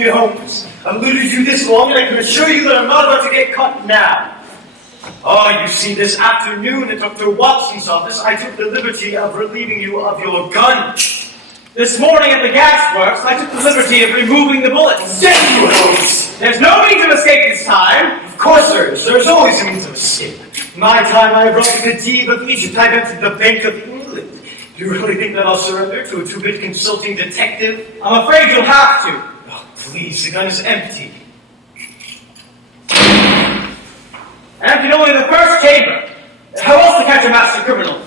absolutely hopeless. I've eluded you this long, and I can assure you that I'm not about to get caught now. Oh, you see, this afternoon at Dr. Watson's office, I took the liberty of relieving you of your gun. This morning at the gas works, I took the liberty of removing the bullets. There's no means of escape this time. Of course there is. There's always a means of escape. My time I robbed the Khedive of Egypt. I've entered the Bank of England. You really think that I'll surrender to a two-bit consulting detective? I'm afraid you'll have to. Oh, please, the gun is empty. Emptied only the first chamber. How else to catch a master criminal?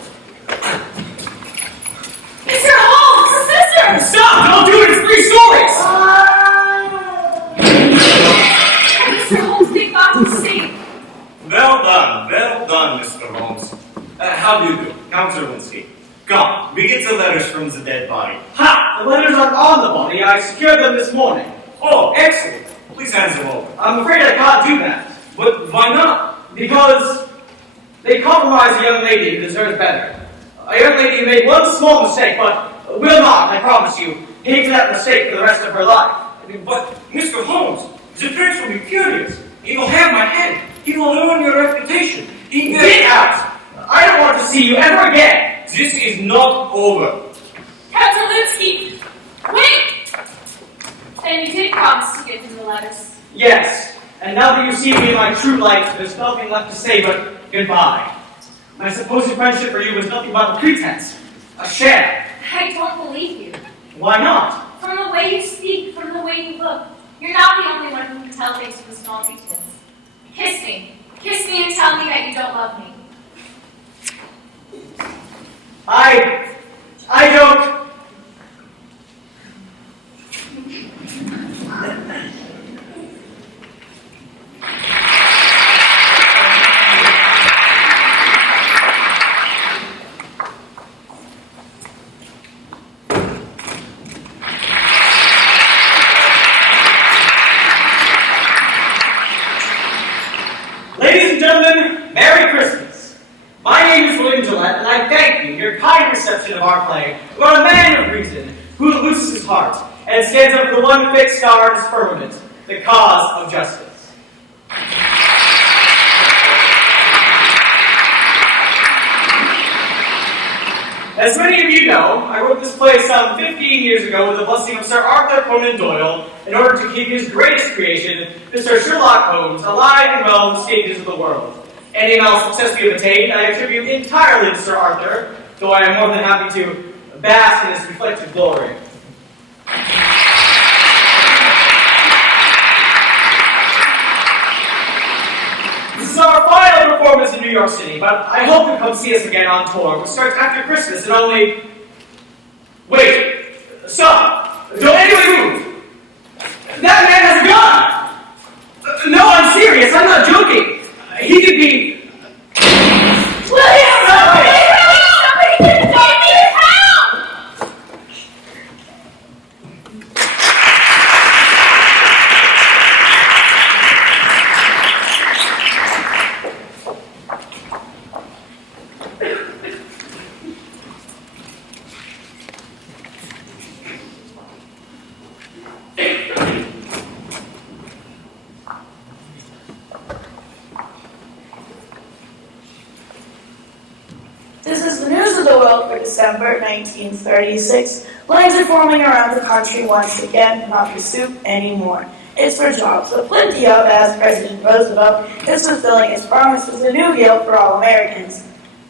Mr. Holmes, Professor! Stop! Don't do it! It's 3 stories! Mr. Holmes, big box of steak. Well done, Mr. Holmes. How do you do? Count Zerwinski. Come, we get the letters from the dead body. Ha! The letters aren't on the body. I secured them this morning. Oh, excellent. Please hand them over. I'm afraid I can't do that. But why not? Because they compromise a young lady who deserves better. A young lady who made one small mistake, but will not, I promise you, pay for that mistake for the rest of her life. But, Mr. Holmes, the prince will be furious. He will have my head. He will ruin your reputation. Get out! I don't want to see you ever again. This is not over. Count Zerwinski, wait! Then you did promise to give him the letters. Yes, and now that you see me in my true light, there's nothing left to say but goodbye. My supposed friendship for you was nothing but a pretense, a sham. I don't believe you. Why not? From the way you speak, from the way you look, you're not the only one who can tell things from small details. Kiss me. Kiss me and tell me that you don't love me. I don't. Ladies and gentlemen, Merry Christmas. My name is William Gillette, and I thank you for your kind reception of our play about a man of reason who looses his heart and stands up for the one fixed star in his firmament, the cause of justice. As many of you know, I wrote this play some 15 years ago with the blessing of Sir Arthur Conan Doyle in order to keep his greatest creation, Mr. Sherlock Holmes, alive and well on the stages of the world. Any amount of success we have attained, I attribute entirely to Sir Arthur, though I am more than happy to bask in his reflected glory. This is our final performance in New York City, but I hope you'll come see us again on tour, which starts after Christmas and only... Wait! Stop! Don't anybody move! That man has a gun! No, I'm serious, I'm not joking! He could be... William! Somebody get me help! This is the news of the world for December 1936. Lines are forming around the country once again, not for soup anymore. It's for jobs, but plenty of, as President Roosevelt is fulfilling his promise with a new deal for all Americans.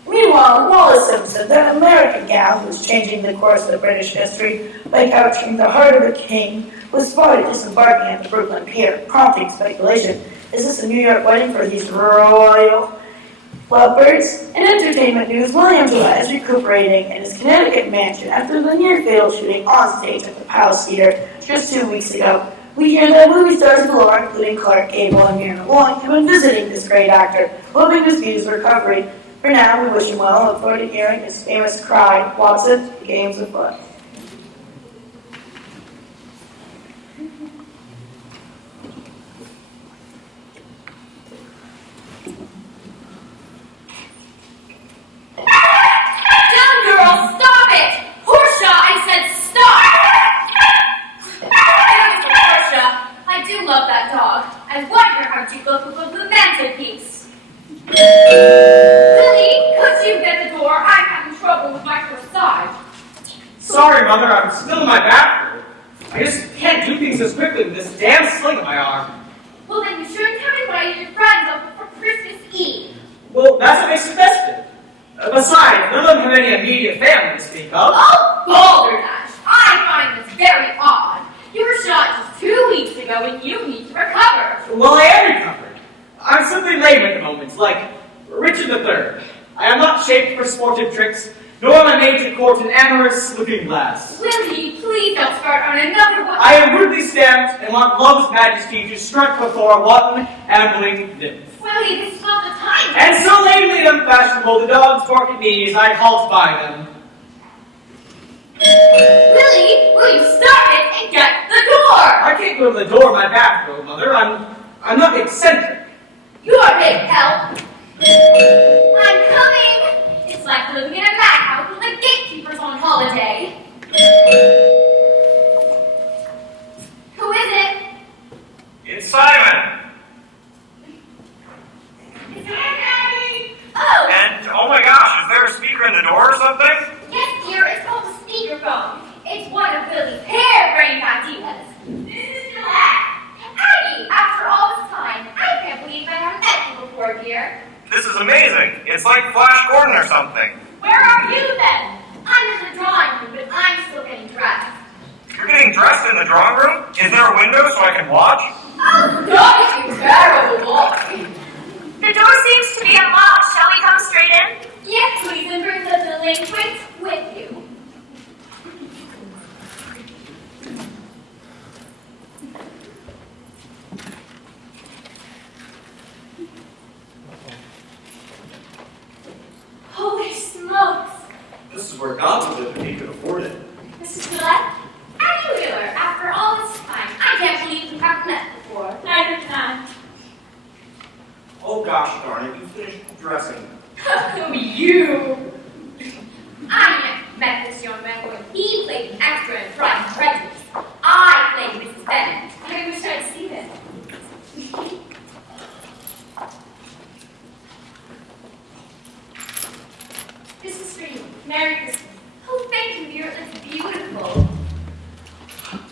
Meanwhile, Wallace Simpson, the American gal who was changing the course of British history by capturing the heart of a king, was spotted disembarking at the Brooklyn Pier, prompting speculation. Is this a New York wedding for these royal lovebirds? In entertainment news, William Gillette is recuperating in his Connecticut mansion after the near-fatal shooting on stage at the Palace Theater just 2 weeks ago. We hear that movie stars galore, including Clark Gable and Myrna Loy, have been visiting this great actor, hoping to speed his recovery. For now, we wish him well and look forward to hearing his famous cry, Watson, the game's afoot. Down, girl! Stop it! Portia, I said stop! Portia, Mother, I'm still in my bathrobe. I just can't do things as quickly with this damn sling on my arm. Well, then you shouldn't have invited your friends over for Christmas Eve. Well, that's what makes it festive. Besides, none of them have any immediate family to speak of. Oh, balderdash! I find this very odd. You were shot just 2 weeks ago and you need to recover. Well, I am recovered. I'm simply lame at the moment, like Richard III. I am not shaped for sportive tricks, nor am I made to court an amorous looking-glass. Willie, please don't start on another one. I am rudely stamped and want love's majesty to strut before a wanton, ambling nymph. Willie, this is not the time. And so lately and unfashionable, the dogs bark at me as I halt by them. Willie, will you stop it and get the door? I can't go to the door of my bathrobe, Mother. I'm not eccentric. You're a big help. I'm coming. It's like living in a madhouse with the gatekeepers on holiday. Who is it? It's Simon. It's Daddy. Oh. And, oh my gosh, is there a speaker in the door or something? Yes, dear, it's called a speakerphone. It's one of Willie's hair-brained ideas. This is Gillette. Aggie, after all this time, I can't believe I haven't met you before, dear. This is amazing. It's like Flash Gordon or something. Where are you then? I'm in the drawing room, but I'm still getting dressed. You're getting dressed in the drawing room? Is there a window so I can watch? Oh, God, you terrible boy. The door seems to be unlocked. Shall we come straight in? Yes, please, and bring the delinquent with you. Holy smokes! This is where God would live if he could afford it. Mrs. Gillette, Aggie Wheeler, after all this time, I can't believe we haven't met before. Neither can I. Oh gosh darn it, you finished dressing. Who you? I met this young man when he played an extra in Pride and Prejudice. I played Mrs. Bennet. I wish I'd seen it. This is for you. Merry Christmas. Oh, thank you, dear. It's beautiful.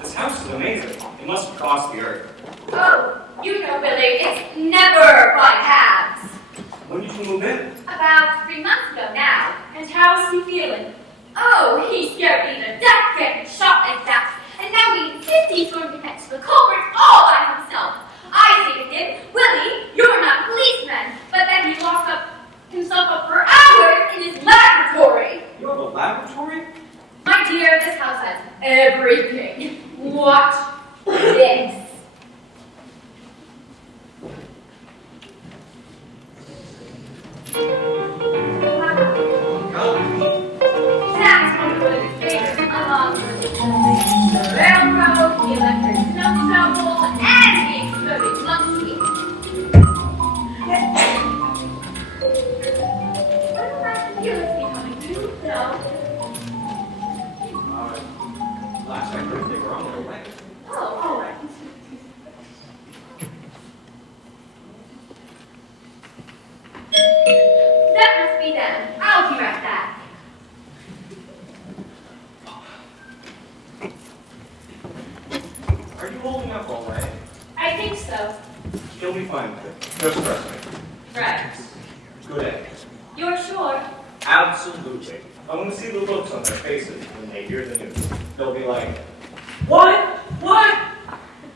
This house is amazing. It must cost the earth. Oh, you know, Billy, it's never by halves. When did you move in? About 3 months ago now. And how's he feeling? Oh, he's scared me to death getting shot like that. And now he insists he's going to catch the culprit all by himself. I say to him, Willie, you're not a policeman. But then he locks himself up for hours in his laboratory. You have a laboratory? My dear, this house has everything. Watch this. That's one of Willie's favorites, along with the railroad, the electric snow shovel, and the exploding monkey. What about you is becoming too slow? Last I heard they were on their way. Oh, all right. That must be them. I'll be right back. Are you holding up all right? I think so. You'll be fine with it. Just trust me. Right. Good egg. You're sure? Absolutely. I want to see the looks on their faces when they hear the news. They'll be like, what? What?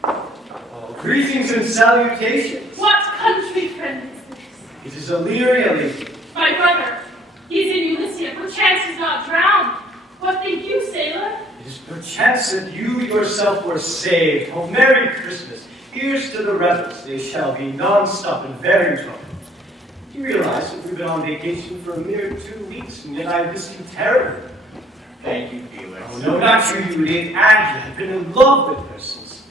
Oh, greetings and salutations. What country friend is this? It is Illyria. My brother. He's in Ulyssia. Perchance he's not drowned. What think you, sailor? It is perchance that you yourself were saved. Oh, Merry Christmas. Here's to the rebels. They shall be non-stop and very trouble. Do you realize that we've been on vacation for a mere 2 weeks, and yet I miss you terribly? Thank you, Felix. Oh, no, not you, Lady Aggie. I've been in love with her since.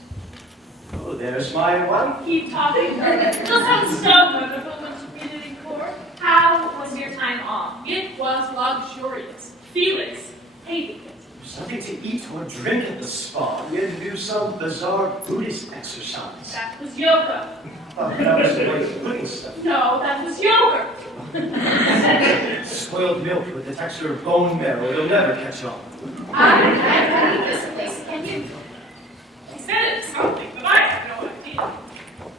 Oh, there's my one. Keep talking. Just sounds so wonderful when you read it in court. How was your time off? It was luxurious. Felix hated it. There's nothing to eat or drink at the spa. We had to do some bizarre Buddhist exercise. That was yoga. Oh, that was the way pudding stuff. No, that was yogurt. spoiled milk with the texture of bone marrow. It'll never catch on. I can't leave this place, can you? He said it's something, but I have no idea.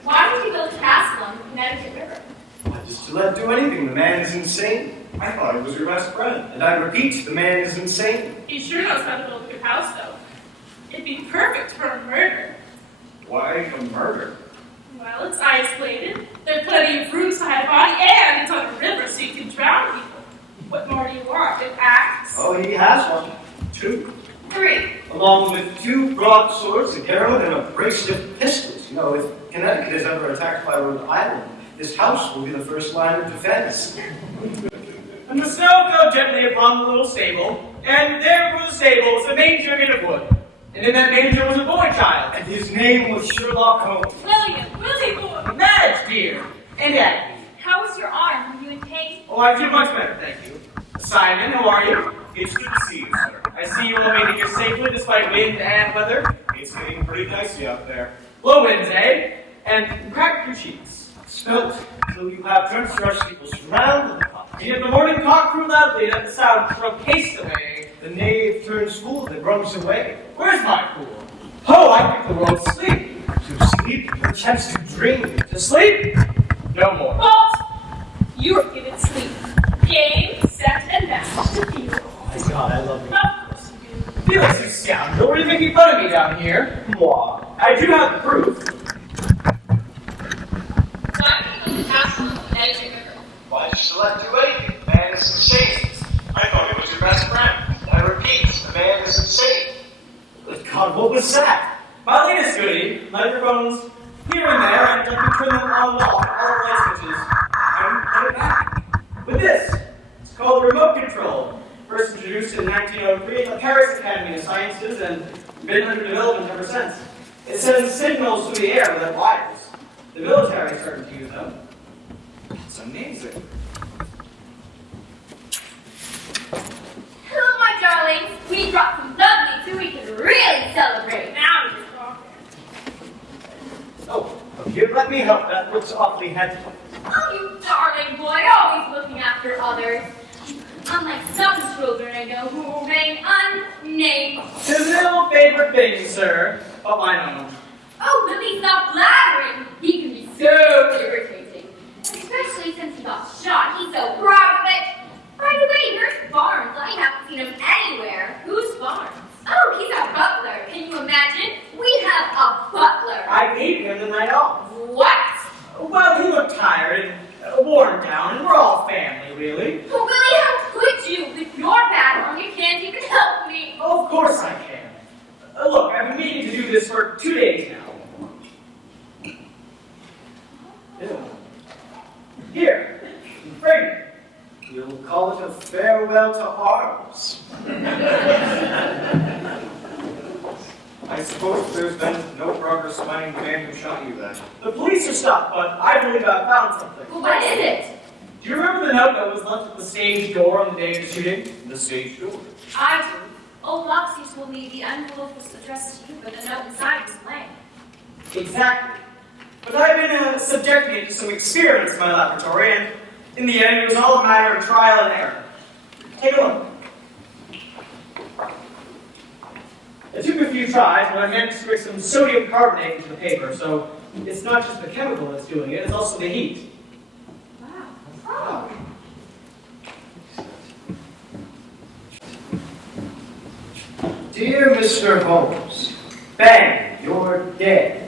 Why did you build a castle on the Connecticut River? Why, just to let do anything. The man is insane. I thought it was your best friend. And I repeat, the man is insane. He sure knows how to build a good house, though. It'd be perfect for a murder. Why a murder? Well, it's isolated. There are plenty of rooms to hide a body, and it's on a river, so you can drown people. What more do you want? An axe? Oh, he has one. 2. 3. Along with 2 broadswords, a garrote, and a bracelet of pistols. You know, if Connecticut is ever attacked by Rhode Island, this house will be the first line of defense. And the snow fell gently upon the little stable, and there before the stable was a manger made of wood. And in that manger was a boy child. And his name was Sherlock Holmes. Willie boy! Madge, dear, and Aggie. How is your arm? Are you in pain? Oh, I feel much better, thank you. Simon, how are you? It's good to see you, sir. I see you all made it here safely despite wind and weather. It's getting pretty dicey out there. Low winds, eh? And crack your cheeks. Spelt till you have turnstile steeples round the pot. And if the morning cock crew loudly, let the sound throw haste away. The knave turns fool that runs away. Where's my fool? Ho, I think the world sleep. To sleep, perchance to dream. To sleep? No more. Halt! You are given sleep. Game, set, and match to Felix. Oh my God, I love you. Of course you do. Felix, you scoundrel, what are you making fun of me down here? Moi. I do have the proof. Why do you build a castle on the Connecticut River? Why did you let do anything? The man is insane. I thought it was your best friend. I repeat, the man is insane. Good God, what was that? My latest goodie, microphones here and there, and I can turn them on and off, all the light switches. And put it back. With this, it's called remote control. First introduced in 1903 at the Paris Academy of Sciences and been under development ever since. It sends signals through the air without wires. The military is starting to use them. It's amazing. Hello, my darlings. We brought some lovely so we can really celebrate. Now you're talking. Oh, here, let me help. That looks awfully heavy. Oh, you darling boy, always looking after others. Unlike some children I know who remain unnamed. His little favorite thing, sir, of mine own. Oh, Billy, stop blabbering. He can be so irritating. Especially since he got shot. He's so proud of it. By the way, where's Barnes? I haven't seen him anywhere. Who's Barnes? Oh, he's our butler. Can you imagine? We have a butler. I gave him the night off. What? Well, he looked tired and worn down, and we're all family, really. Well, Willie, how could you? With your bad arm, you can't even help me. Oh, of course I can. Look, I've been meaning to do this for 2 days now. Here, bring it. You'll call it a farewell to arms. I suppose there's been no progress finding the man who shot you then. The police are stopped, but I believe I found something. Well, what is it? Do you remember the note that was left at the stage door on the day of the shooting? The stage door. I do. Old Loxie told me the envelope was addressed to you, but the note inside was blank. Exactly. But I've been subjecting it to some experiments in my laboratory, and in the end, it was all a matter of trial and error. Take a look. It took a few tries, but I managed to mix some sodium carbonate into the paper, so it's not just the chemical that's doing it, it's also the heat. Wow. Dear Mr. Holmes, bang, you're dead.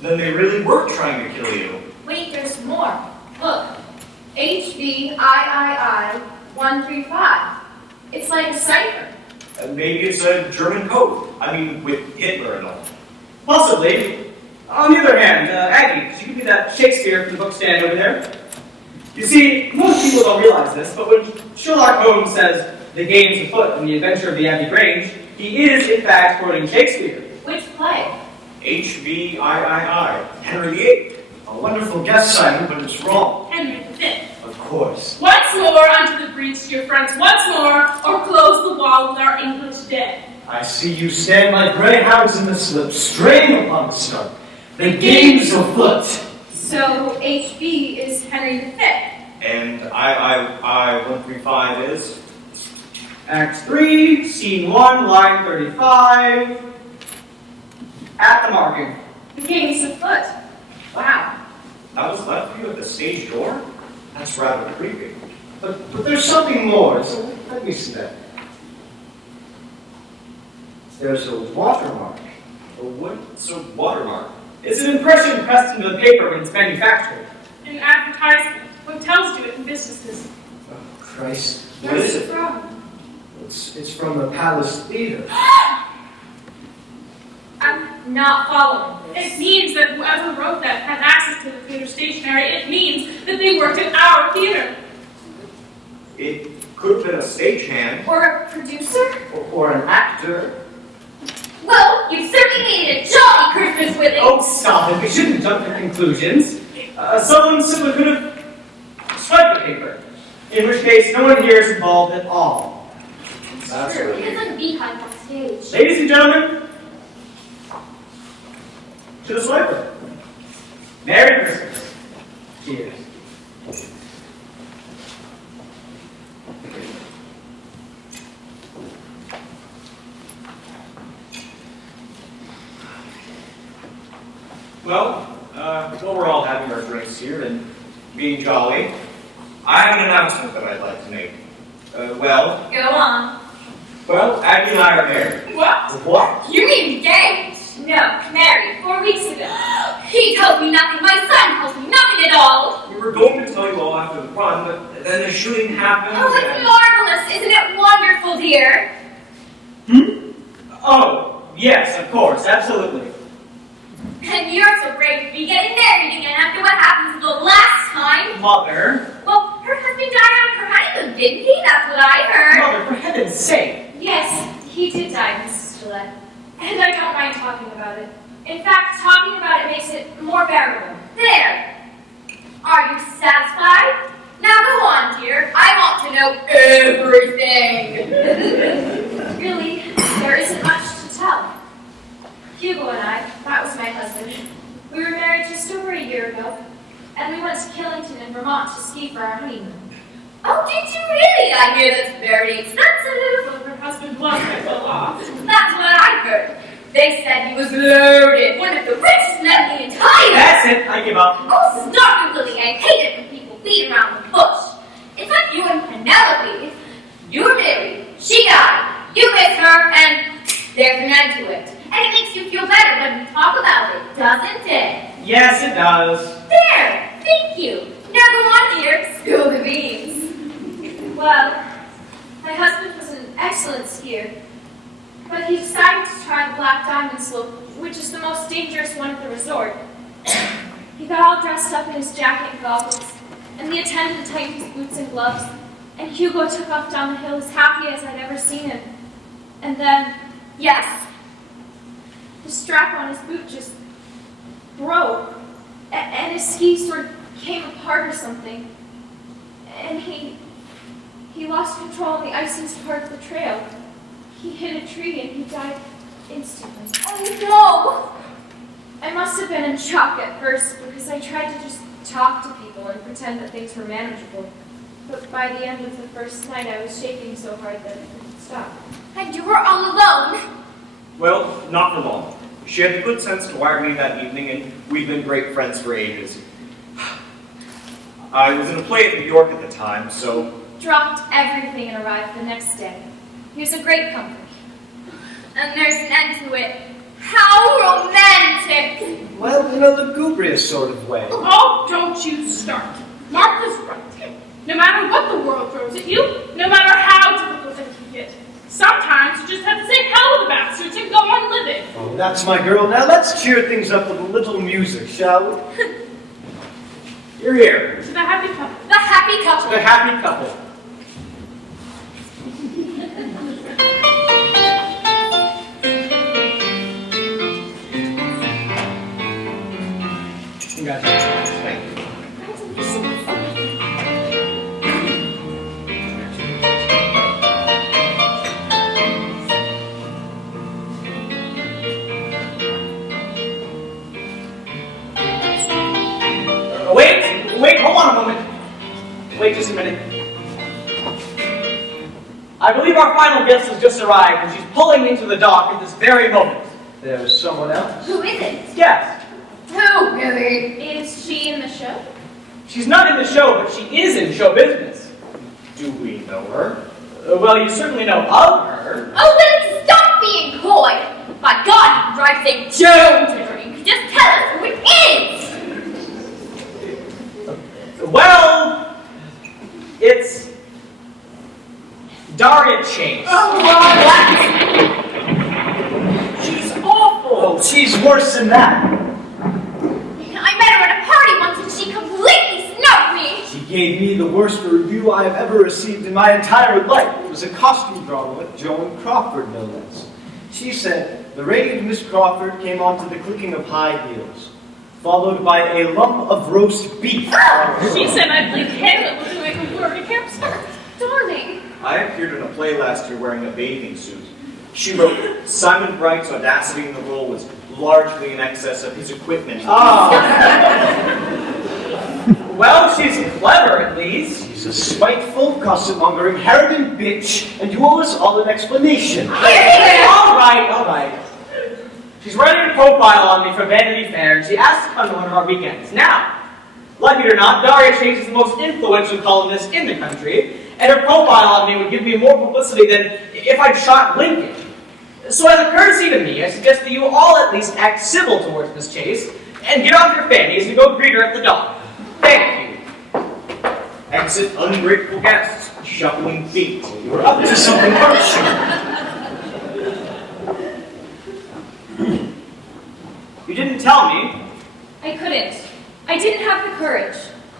Then they really were trying to kill you. Wait, there's more. Look. HVIII 135. It's like a cipher. Maybe it's a German code. I mean, with Hitler and all. Possibly. On the other hand, Aggie, could you give me that Shakespeare from the bookstand over there? You see, most people don't realize this, but when Sherlock Holmes says the game's afoot and the adventure of the Abbey Grange, he is, in fact, quoting Shakespeare. Which play? HVIII, Henry VIII. A wonderful guess, Simon, but it's wrong. Henry V. Of course. Once more unto the breach, dear friends, once more, or close the wall with our English dead. I see you stand like greyhounds in the slip, straying upon the snow. The game's afoot. So HB is Henry V. And I-135 is? Act 3, Scene 1, line 35. At the marking. The king's afoot. Wow. That was left for you at the stage door? That's rather creepy. But there's something more, so let me see that. There's a watermark. What's a watermark? It's an impression pressed into the paper when it's manufactured. An advertisement. Hotels do it in businesses. Oh, Christ. What is it? from? It's from the Palace Theater. I'm not following It this. means that whoever wrote that had access to the theater stationery. It means that they worked at our theater. It could have been a stagehand. Or a producer? Or an actor. Well, you certainly made it a jolly Christmas with it. Oh, stop it. We shouldn't jump to conclusions. Someone simply could have swiped the paper. In which case, no one here is involved at all. That's True, right. it's like a beehive on stage. Ladies and gentlemen, to the swiper. Merry Christmas. Cheers. Well, while we're all having our drinks here and being jolly, I have an announcement that I'd like to make. Well, Go on. Aggie and I are married. What? What? You mean engaged? No, married 4 weeks ago. He tells me nothing. My son tells me nothing at all. We were going to tell you all after the run, but then the shooting happened. Oh, it's and... marvelous. Isn't it wonderful, dear? Oh, yes, of course, absolutely. And you're so brave to be getting married again after what happened the last time. Mother, Well, her husband died on her honeymoon, didn't he? That's what I heard. Mother, for heaven's sake. Yes, he did die, Mrs. Gillette. And I don't mind talking about it. In fact, talking about it makes it more bearable. There. Are you satisfied? Now go on, dear. I want to know everything. Really, there isn't much to tell. Hugo and I, that was my husband, we were married just over a year ago, and we went to Killington in Vermont to ski for our honeymoon. Oh, did you really? I hear that's very expensive. Well, her husband was quite well off. That's what I heard. They said he was loaded, one of the richest men in the entire... That's it, I give up. Oh, stop you, Lily. I hate it when people beat around the bush. It's like you and Penelope. You were married, she died, you miss her, and there's an end to it. And it makes you feel better when you talk about it, doesn't it? Yes, it does. There! Thank you. Now go on, dear. Spill the beans. Well, my husband was an excellent skier, but he decided to try the Black Diamond Slope, which is the most dangerous one at the resort. He got all dressed up in his jacket and goggles, and the attendant tightened his boots and gloves, and Hugo took off down the hill as happy as I'd ever seen him. And then, Yes. the strap on his boot just broke, and his skis sort of came apart or something, and he lost control on the iciest part of the trail. He hit a tree and he died instantly. Oh, I must have been in shock at first because I tried to just talk to people and pretend that things were manageable. But by the end of the first night, I was shaking so hard that I couldn't stop. no. And you were all alone. Well, not for long. She had the good sense to wire me that evening, and we've been great friends for ages. I was in a play at New York at the time, so... Dropped everything and arrived the next day. He was a great company. And there's an end to it. How romantic. Well, in a lugubrious sort of way. Oh, don't you start. Martha's right. No matter what the world throws at you, no matter how difficult it can get, sometimes you just have to say hell to the bastards and go on living. Oh, that's my girl. Now let's cheer things up with a little music, shall we? You're here. To the happy couple. The happy couple. The happy couple. Congratulations. Thank you. Wait, hold on a moment. I believe our final guest has just arrived, and she's pulling into the dock at this very moment. There's someone else. Who is it? Yes, Who, really? Is she in the show? she's not in the show, but she is in show business. Do we know her? Well, you certainly know of her. Oh, Willie, stop being coy! My God, you drive St. Joan to drink. Just tell us who it is! Well, it's Daria Chase. She's awful. Oh, she's worse than that. I met her at a party once and she completely snubbed me! She gave me the worst review I have ever received in my entire life. It was a costume drama with Joan Crawford, no less. She said, the radiant Miss Crawford came on to the clicking of high heels, followed by a lump of roast beef. She said I played Hamlet with a Florida campsite. Darling! I appeared in a play last year wearing a bathing suit. She wrote, Simon Bright's audacity in the role was largely in excess of his equipment. Well, she's clever at least. She's a spiteful, gossip-mongering, arrogant bitch, and you owe us all an explanation. All right. She's writing a profile on me for Vanity Fair, and she asked to come to one of our weekends. Now, like it or not, Daria Chase is the most influential columnist in the country, and her profile on me would give me more publicity than if I'd shot Lincoln. So as a courtesy to me, I suggest that you all at least act civil towards Miss Chase, and get off your fannies and go greet her at the dock. Thank you. Exit ungrateful guests, shuffling feet. You're up to something, aren't you? You didn't tell me. I couldn't. I didn't have the courage.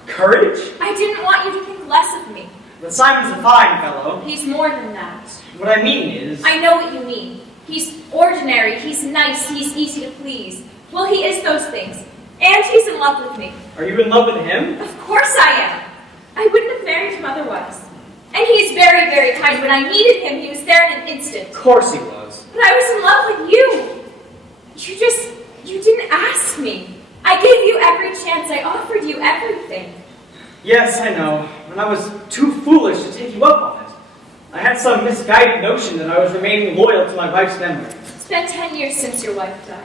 Courage? I didn't want you to think less of me. But Simon's a fine fellow. He's more than that. What I mean is... I know what you mean. He's ordinary, he's nice, he's easy to please. Well, he is those things. And he's in love with me. Are you in love with him? Of course I am. I wouldn't have married him otherwise. And he's very, very kind. When I needed him, he was there in an instant. Of course he was. But I was in love with you. You didn't ask me. I gave you every chance. I offered you everything. Yes, I know. And I was too foolish to take you up on it. I had some misguided notion that I was remaining loyal to my wife's memory. It's been 10 years since your wife died.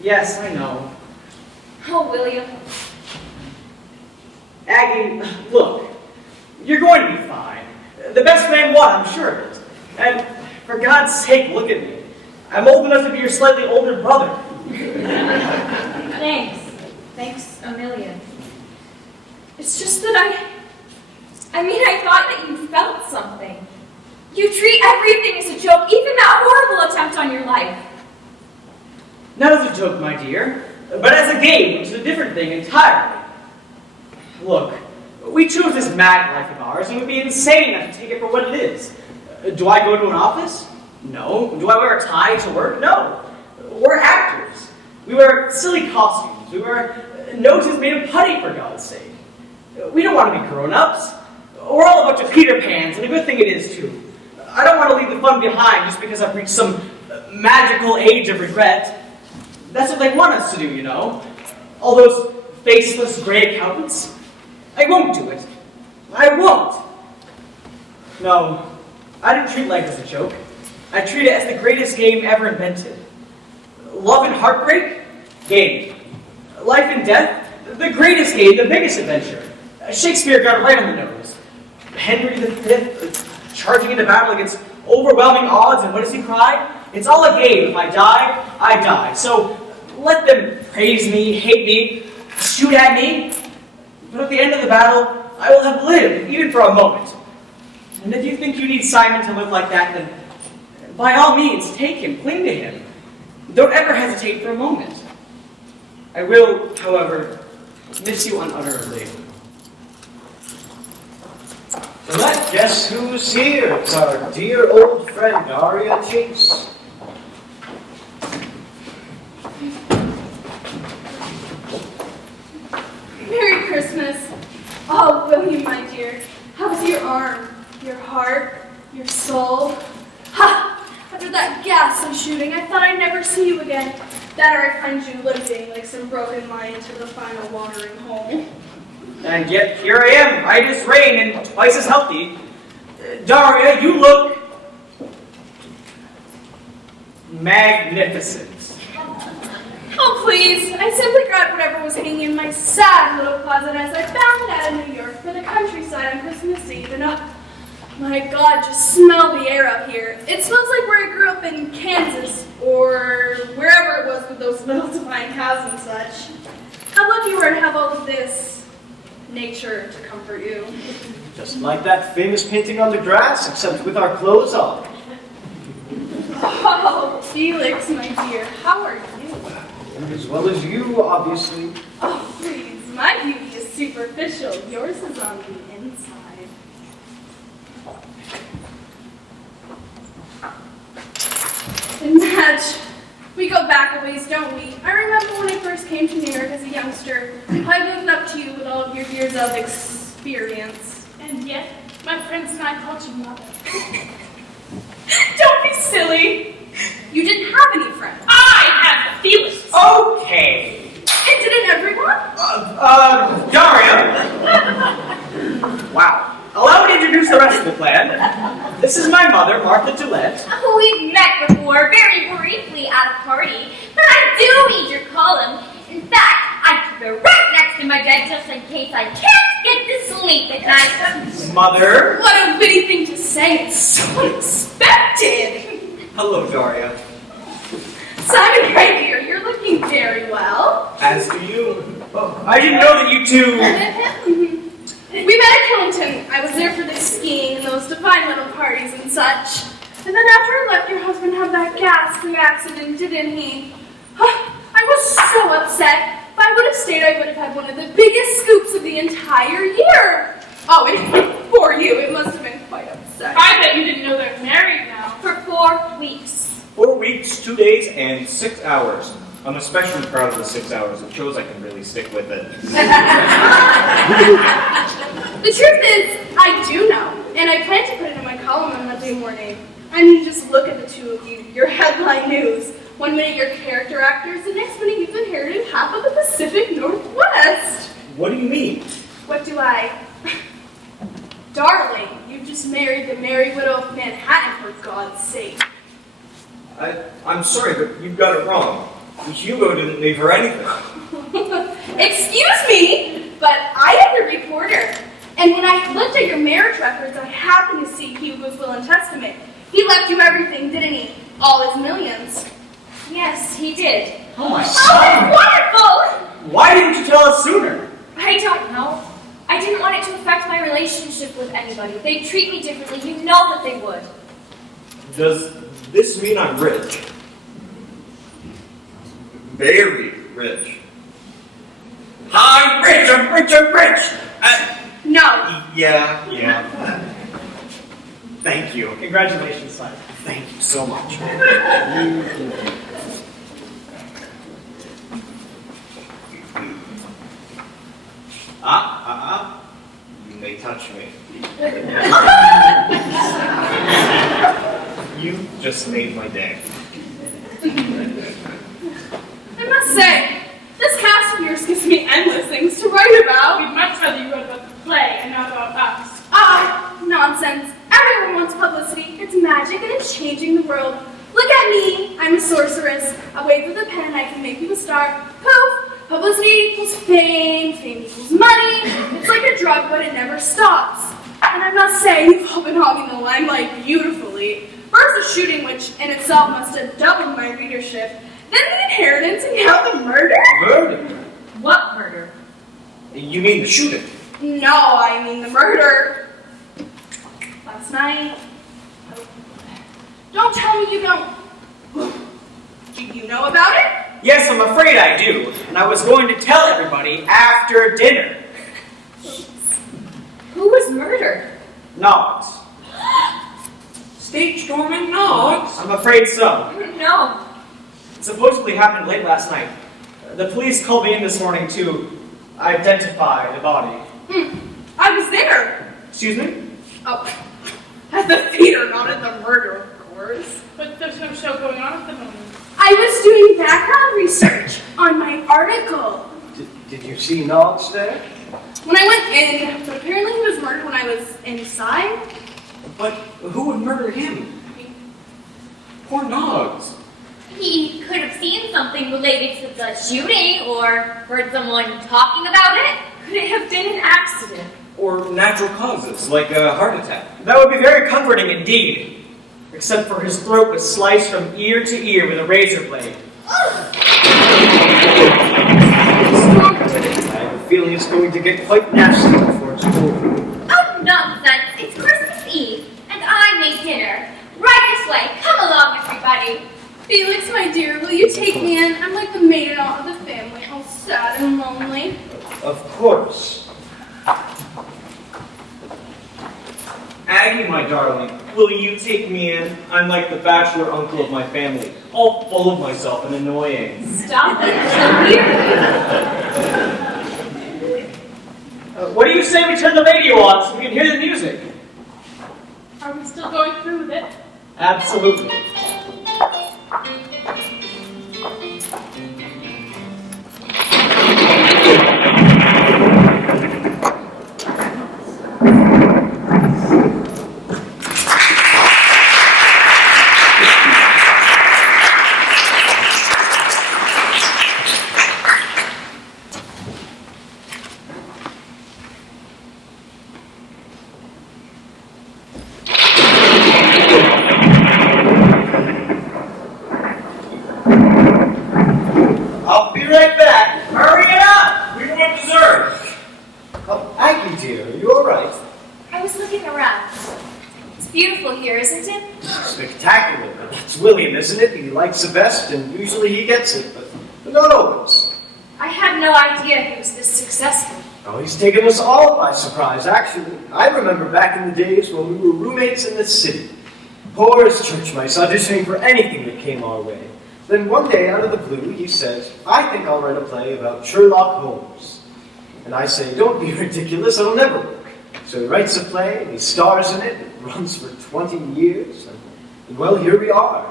Yes, I know. Oh, William. Aggie, look, you're going to be fine. The best man won, I'm sure of it. And for God's sake, look at me. I'm old enough to be your slightly older brother. Thanks. Thanks a million. It's just that I thought that you felt something. You treat everything as a joke, even that horrible attempt on your life. Not as a joke, my dear, but as a game, which is a different thing entirely. Look, we chose this mad life of ours, and it would be insane not to take it for what it is. Do I go to an office? No. Do I wear a tie to work? No. We're actors. We wear silly costumes. We wear noses made of putty, for God's sake. We don't want to be grown-ups. We're all a bunch of Peter Pans, and a good thing it is, too. I don't want to leave the fun behind just because I've reached some magical age of regret. That's what they want us to do, you know. All those faceless gray accountants. I won't do it. I won't. No, I didn't treat life as a joke. I treat it as the greatest game ever invented. Love and heartbreak? Game. Life and death? The greatest game, the biggest adventure. Shakespeare got it right on the nose. Henry V charging into battle against overwhelming odds, and what does he cry? It's all a game. If I die, I die. So let them praise me, hate me, shoot at me. But at the end of the battle, I will have lived, even for a moment. And if you think you need Simon to live like that, then by all means, take him, cling to him. Don't ever hesitate for a moment. I will, however, miss you unutterably. Well, guess who's here? It's our dear old friend, Daria Chase. Merry Christmas. Oh, William, my dear. How's your arm? Your heart? Your soul? Ha! After that ghastly shooting, I thought I'd never see you again. That or I find you limping like some broken lion to the final watering hole. And yet here I am, right as rain and twice as healthy. Daria, you look magnificent. Oh, please. I simply grabbed whatever was hanging in my sad little closet as I bounded out of New York for the countryside on Christmas Eve. And my God, just smell the air up here. It smells like where I grew up in Kansas or wherever it was with those little divine cows and such. How lucky you were to have all of this nature to comfort you. Just like that famous painting on the grass, except with our clothes on. Oh, Felix, my dear, how are you? As well as you, obviously. Oh, please, my beauty is superficial. Yours is on the inside. And Madge, we go back a ways, don't we? I remember when I first came to New York as a youngster, I looked up to you with all of your years of experience. And yet, my friends and I called you mother. Don't be silly. You didn't have any friends. I have Felix. Okay. And didn't everyone? Daria. Wow. Allow me to introduce the rest of the plan. This is my mother, Martha Gillette. We've met before, very briefly at a party, but I do read your column. In fact, I keep it right next to my bed just in case I can't get to sleep at night. Mother. What a witty thing to say. It's so unexpected. Hello, Daria. Simon, right here, you're looking very well. As do you. I didn't know that you two... We met at Killington. I was there for the skiing and those divine little parties and such. And then after I left, your husband had that ghastly accident, didn't he? I was so upset. If I would have stayed, I would have had one of the biggest scoops of the entire year. Oh, and for you, it must have been quite upsetting. I bet you didn't know they're married now. For 4 weeks. 4 weeks, 2 days, and 6 hours. I'm especially proud of the 6 hours. It shows I can really stick with it. The truth is, I do know, and I plan to put it in my column on Monday morning. I mean, just look at the two of you. Your headline news. 1 minute you're character actors, the next minute you've inherited half of the Pacific Northwest. What do you mean? What do I... Darling, you've just married the merry widow of Manhattan, for God's sake. I'm sorry, but you've got it wrong. Hugo didn't leave her anything. Excuse me, but I am the reporter. And when I looked at your marriage records, I happened to see Hugo's will and testament. He left you everything, didn't he? All his millions. Yes, he did. Oh, my Oh, son. it's wonderful! Why didn't you tell us sooner? I don't know. I didn't want it to affect my relationship with anybody. They treat me differently. You know that they would. Does this mean I'm rich? Very rich. I'm rich, I'm rich, I'm rich! No. Yeah. Thank you. Congratulations, son. Thank you so much. You may touch me. You just made my day. I must say, this cast of yours gives me endless things to write about. We'd much rather you wrote about the play and not about us. Nonsense. Everyone wants publicity. It's magic and it's changing the world. Look at me. I'm a sorceress. I wave with a pen and I can make you a star. Poof! Publicity equals fame. Fame equals money. It's like a drug, but it never stops. And I must say, you've all been hogging the limelight beautifully. First the shooting, which in itself must have doubled my readership. Then the inheritance and now the murder? Murder? What murder? You mean the shooting? No, I mean the murder. Last night. Don't tell me you don't. Do you know about it? Yes, I'm afraid I do. And I was going to tell everybody after dinner. Who was murdered? Noggs. Stage storming Noggs? I'm afraid so. No. It supposedly happened late last night. The police called me in this morning to identify the body. I was there. Excuse me? Oh, at the theater, not at the murder, of course. But there's no show going on at the moment. I was doing background research on my article. Did you see Noggs there? When I went in, but apparently he was murdered when I was inside. But who would murder him? Poor Noggs. He could have seen something related to the shooting or heard someone talking about it. Could it have been an accident? Or natural causes, like a heart attack. That would be very comforting indeed. Except for his throat was sliced from ear to ear with a razor blade. I have a feeling it's going to get quite nasty before it's over. Oh, nonsense. It's Christmas Eve, and I made dinner. Right this way. Come along, everybody. Felix, my dear, will you take me in? I'm like the maiden aunt of the family, all sad and lonely. Of course. Aggie, my darling, will you take me in? I'm like the bachelor uncle of my family, all full of myself and annoying. Stop it. It's weird. What do you say we turn the radio on so we can hear the music? Are we still going through with it? Absolutely. I'll be right back. Hurry up! We want dessert! Oh, Aggie dear, are you alright? I was looking around. It's beautiful here, isn't it? Spectacular. That's William, isn't it? He likes the best, and usually he gets it, but not always. I had no idea he was this successful. Oh, he's taken us all by surprise, actually. I remember back in the days when we were roommates in the city. Poor as church mice, auditioning for anything that came our way. Then one day, out of the blue, he says, I think I'll write a play about Sherlock Holmes. And I say, don't be ridiculous, it'll never work. So he writes a play, and he stars in it, it runs for 20 years, and well, here we are.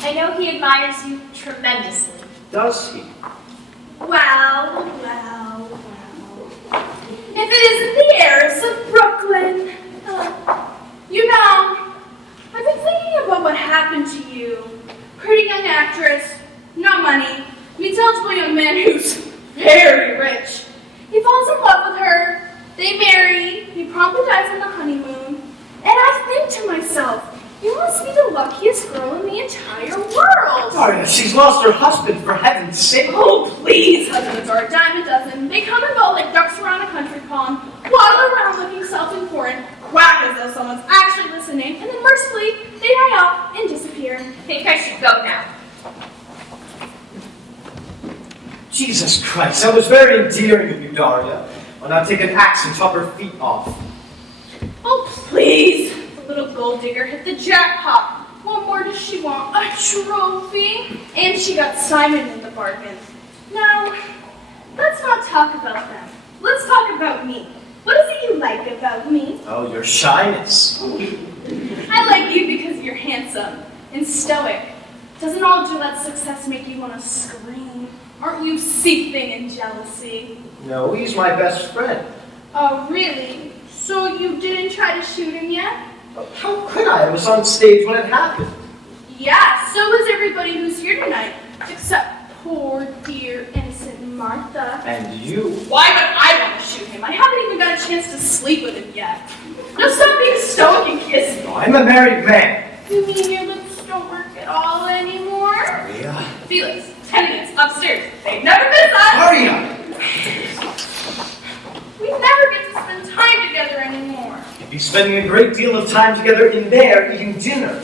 I know he admires you tremendously. Does he? Well. If it isn't the heiress of Brooklyn. You know, I've been thinking about what happened to you. Pretty young actress, no money, meets eligible young man who's very rich. He falls in love with her, they marry, he promptly dies on the honeymoon, and I think to myself, you must be the luckiest girl in the entire world. Oh, she's lost her husband, for heaven's sake. Oh, please, husbands are a dime a dozen. They come and go like ducks around a country pond, waddle around looking self-important, quack as though someone's actually listening, and then mercifully, they die off and disappear. I think I should go now. Jesus Christ, that was very endearing of you, Daria. Well, now take an axe and chop her feet off. Oh, please. The little gold digger hit the jackpot. What more does she want? A trophy? And she got Simon in the bargain. Now, let's not talk about them. Let's talk about me. What is it you like about me? Oh, your shyness. I like you because you're handsome and stoic. Doesn't all Gillette's success make you want to scream? Aren't you seething in jealousy? No, he's my best friend. Oh, really? So you didn't try to shoot him yet? How could I? I was on stage when it happened. Yeah, so was everybody who's here tonight. Except poor, dear, innocent Martha. And you? Why would I want to shoot him? I haven't even got a chance to sleep with him yet. Now stop being stoic and kiss me. Oh, I'm a married man. You mean your lips don't work at all anymore? Daria. Felix, tenants upstairs. They never miss us. Daria! We never get to spend time together anymore. You'll be spending a great deal of time together in there eating dinner.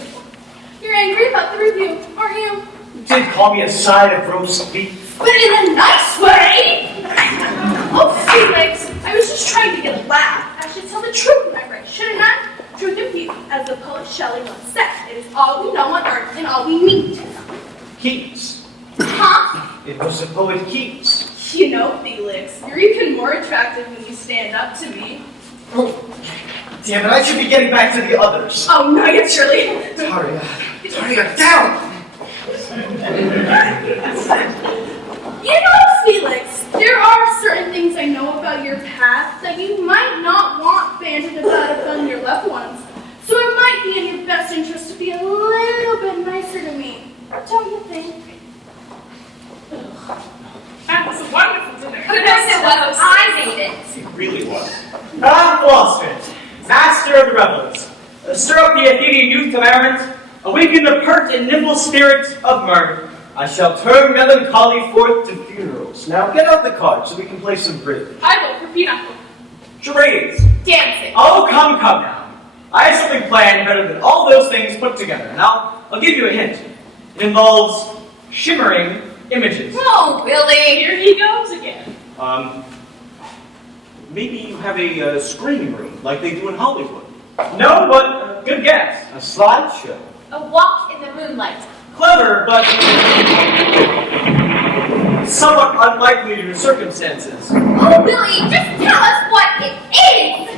You're angry about the review, aren't you? You did call me a side of roast beef. But in a nice way! Oh, Felix, I was just trying to get a laugh. I should tell the truth when I write, shouldn't I? Truth and peace, as the poet Shelley once said. It is all we know on earth and all we need to know. Keats. Huh? It was the poet Keats. You know, Felix, you're even more attractive when you stand up to me. Oh, damn it, I should be getting back to the others. Oh, no, yet, Shirley. Daria, down! You know, Felix, there are certain things I know about your past that you might not want bandied about among your loved ones. So it might be in your best interest to be a little bit nicer to me. Don't you think? That was a wonderful dinner. Of course it was. I made it. It really was. Ah, philosopher, master of the revels, stir up the Athenian youth to merriment, awaken the pert and nimble spirit of mirth. I shall turn melancholy forth to funerals. Now get out the cards so we can play some bridge. I vote for pinochle. Charades. Dancing. Oh, come now. I have something planned better than all those things put together, and I'll give you a hint. It involves shimmering images. Oh, Willie. Here he goes again. Maybe you have a screening room like they do in Hollywood. No, but good guess. A slideshow. A walk in the moonlight. Clever, but somewhat unlikely to your circumstances. Oh, Willie, just tell us what it is.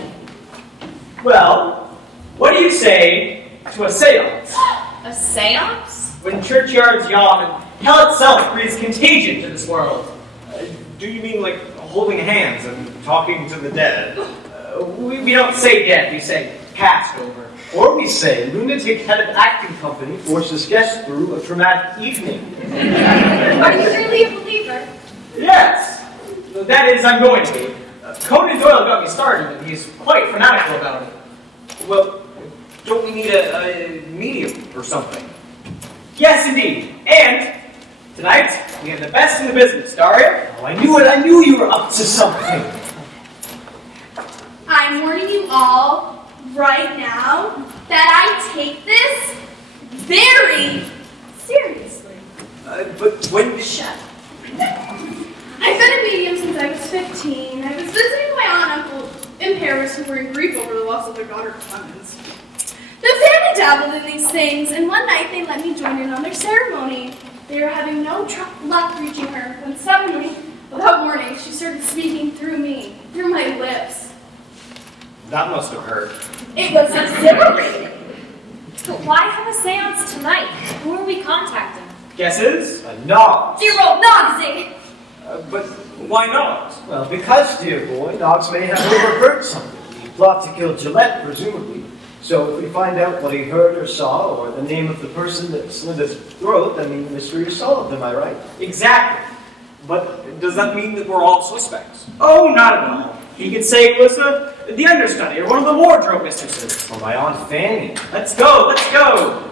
Well, what do you say to a seance? A seance? When churchyards yawn and hell itself breathes contagion to this world. Do you mean like holding hands and talking to the dead? We don't say dead, we say passed over. Or we say, lunatic head of acting company forces guests through a traumatic evening. Are you really a believer? Yes, that is, I'm going to be. Conan Doyle got me started, and he's quite fanatical about it. Well, don't we need a medium or something? Yes, indeed. And tonight, we have the best in the business, Daria. Oh, I knew it. I knew you were up to something. I'm warning you all right now that I take this very seriously. But when did I've been a medium since I was 15. I was visiting my aunt and uncle in Paris who were in grief over the loss of their daughter Clemens. The family dabbled in these things, and one night they let me join in on their ceremony. They were having no luck reaching her when suddenly, without warning, she started speaking through me, through my lips. That must have hurt. It was exhilarating. But why have a seance tonight? Who are we contacting? Guesses? A Noggs. Zero noxing. But why not? Well, because, dear boy, Noggs may have overheard something. He plot to kill Gillette, presumably. So if we find out what he heard or saw, or the name of the person that slit his throat, then the mystery is solved, am I right? Exactly. But does that mean that we're all suspects? Oh, not at all. He could say it was the understudy or one of the wardrobe mistresses. Or my Aunt Fanny. Let's go, let's go.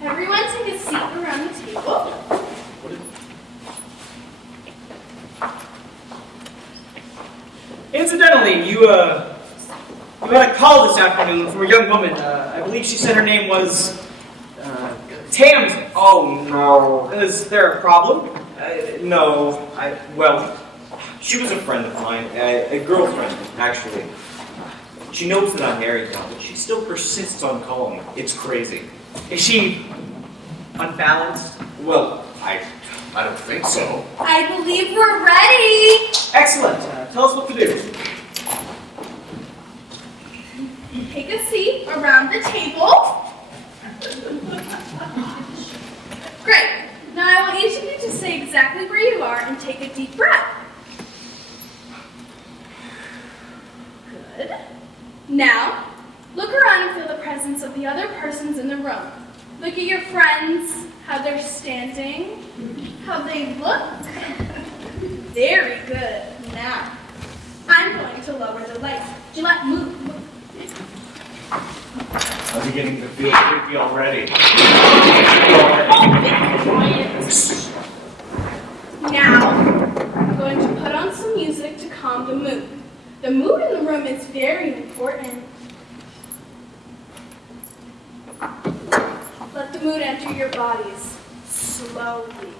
Everyone take a seat around the table. Incidentally, you had a call this afternoon from a young woman. I believe she said her name was Tamsin. Oh, no. Is there a problem? No. Well, she was a friend of mine, a girlfriend, actually. She knows that I'm married now, but she still persists on calling. It's crazy. Is she unbalanced? Well, I don't think so. I believe we're ready. Excellent. Tell us what to do. Take a seat around the table. Great. Now I want each of you to say exactly where you are and take a deep breath. Good. Now, look around and feel the presence of the other persons in the room. Look at your friends, how they're standing, how they look. Very good. Now, I'm going to lower the lights. Gillette, move. I'm beginning to feel creepy already. Now, I'm going to put on some music to calm the mood. The mood in the room is very important. Let the mood enter your bodies slowly.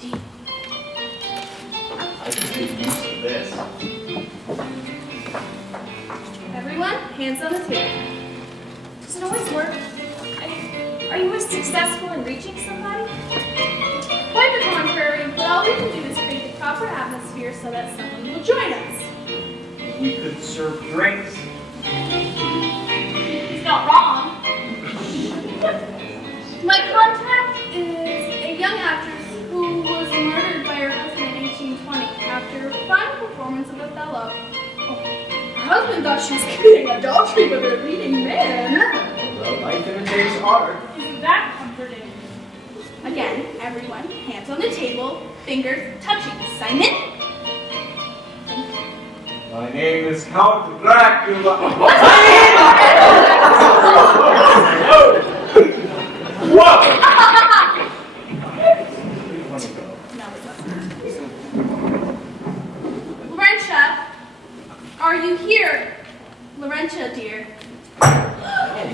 Deep. I could get used to this. Everyone, hands on the table. Does it always work? Are you as successful in reaching somebody? Quite the contrary, but all we can do is create the proper atmosphere so that someone will join us. We could serve drinks. He's not wrong. My contact is a young actress who was murdered by her husband in 1820 after a fine performance of Othello. Her husband thought she was committing adultery with her leading man. Well, life imitates art. Isn't that comforting? Everyone, hands on the table, fingers touching. Simon? My name is Count Dracula. What? Laurentia, are you here? Laurentia, dear.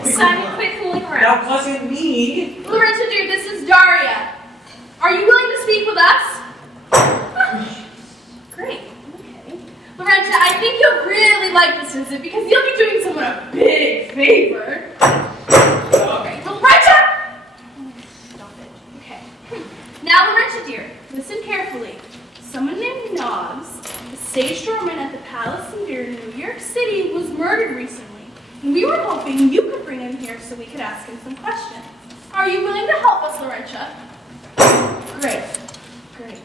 Simon, quit fooling around. That wasn't me. Laurentia, dear, this is Daria. Are you willing to speak with us? Great. Okay. Laurentia, I think you'll really like this visit because you'll be doing someone a big favor. Okay. Laurentia! Stop it. Okay. Now, Laurentia, dear, listen carefully. Someone named Nobbs, a stage doorman at the Palace Theater in New York City, was murdered recently. And we were hoping you could bring him here so we could ask him some questions. Are you willing to help us, Laurentia? Great. Great.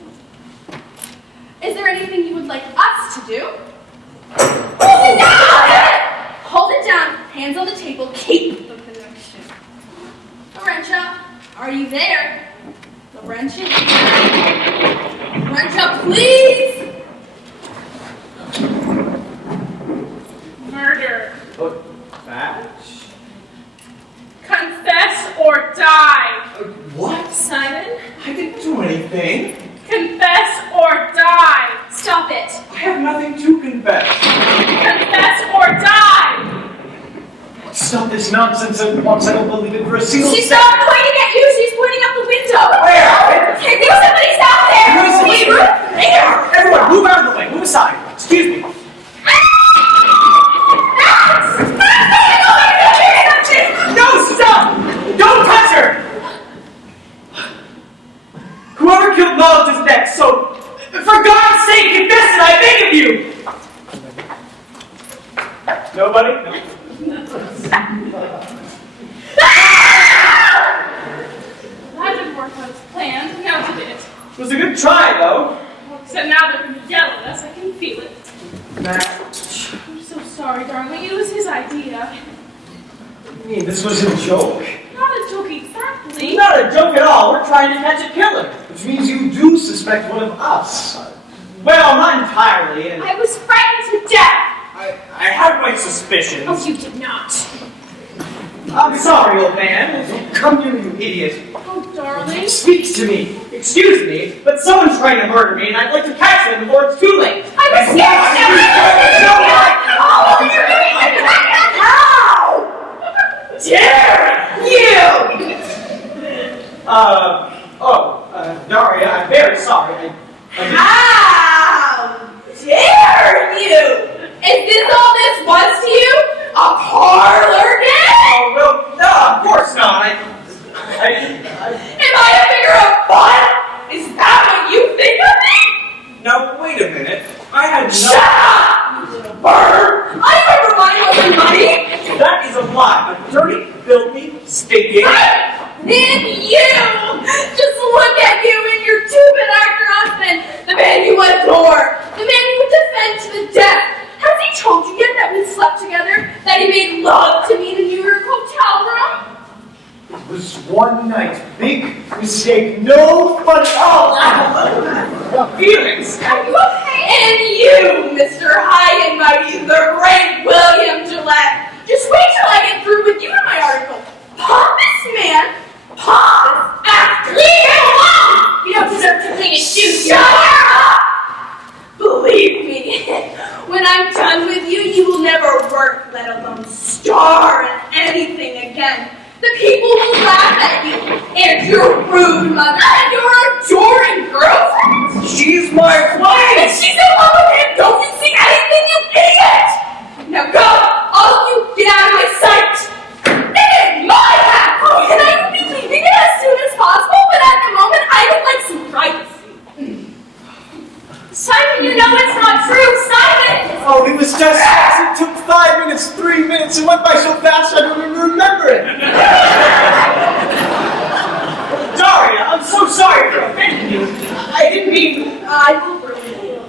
Is there anything you would like us to do? Hold it down! Hold it down. Hands on the table. Keep the connection. Laurentia, are you there? Laurentia? Laurentia, please! Murder. That? Confess or die. What? Simon, I didn't do anything. Confess or die. stop it. I have nothing to confess. Confess or die. Stop this nonsense at once. I don't believe it for a single She's second. not pointing at you. She's pointing out the window. Where? I think somebody's out there. Everyone, move out of the way. Move aside. Excuse me. No, stop! Don't touch her! Whoever killed Knowledge is next, so for God's sake, confess it, I beg of you! Nobody? That didn't work out as planned. No, it didn't. It was a good try, though. Except now they're going to yell at us. I can feel it. Matt. I'm so sorry, darling. It was his idea. I mean, this was a joke. Not a joke exactly. Not a joke at all. We're trying to catch a killer. Which means you do suspect one of us. Well, not entirely. And I was frightened to death. I had my suspicions. Oh, you did not. I'm sorry, old man. Come here, you idiot. Oh, darling. Speak to me. Excuse me, but someone's trying to murder me, and I'd like to catch them before it's too late. I was Daria, I'm very sorry. How dare you? Is this all this was to you? A parlor game? Oh, well, no, of course not. Am I a figure of fun? Is that what you think of me? Now, wait a minute. I had no... Shut up, you little bird! I never wanted your money! That is a lie. A dirty, filthy, stinking... Then you! Just look at you and your stupid actor husband! The man you adore! The man you would defend to the death! Has he told you yet that we slept together? That he made love to me in the New York hotel room? It was one night. Big mistake. No fun at all. Felix! Are you okay? And you, Mr. High and Mighty, the great William Gillette! Just wait till I get through with you in my article. Pompous man, pompous actor. Leave him alone! You don't deserve to clean his shoes. Shut up! Believe me, when I'm done with you, you will never work, let alone star in anything again. The people will laugh at you, and your rude mother, and your adoring girlfriend. She's my wife! And she's in love with him! Don't you see anything, you idiot? Now go! All of you, get out of my sight! It is my hat! Oh, and I will be leaving it as soon as possible, but at the moment, I would like some privacy. Simon, you know it's not true. Simon! Oh, it was just... It took 5 minutes, 3 minutes. It went by so fast I don't even remember it. Daria, I'm so sorry for offending you. I didn't mean... I will ruin you.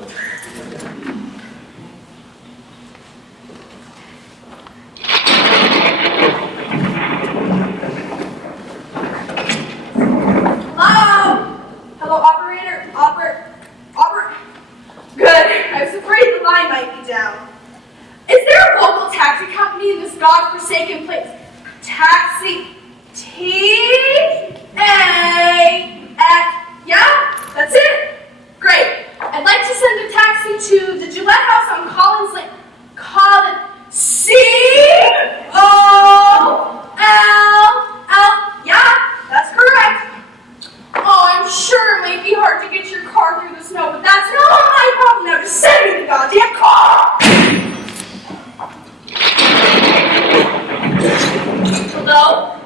Hello? godforsaken place. Taxi. T-A-X. Yeah, that's it. Great. I'd like to send a taxi to the Gillette House on Collins Lane. C-O-L-L. Yeah, that's correct. Oh, I'm sure it may be hard to get your car through the snow, but that's not my problem. Now just send me the goddamn car! Hello?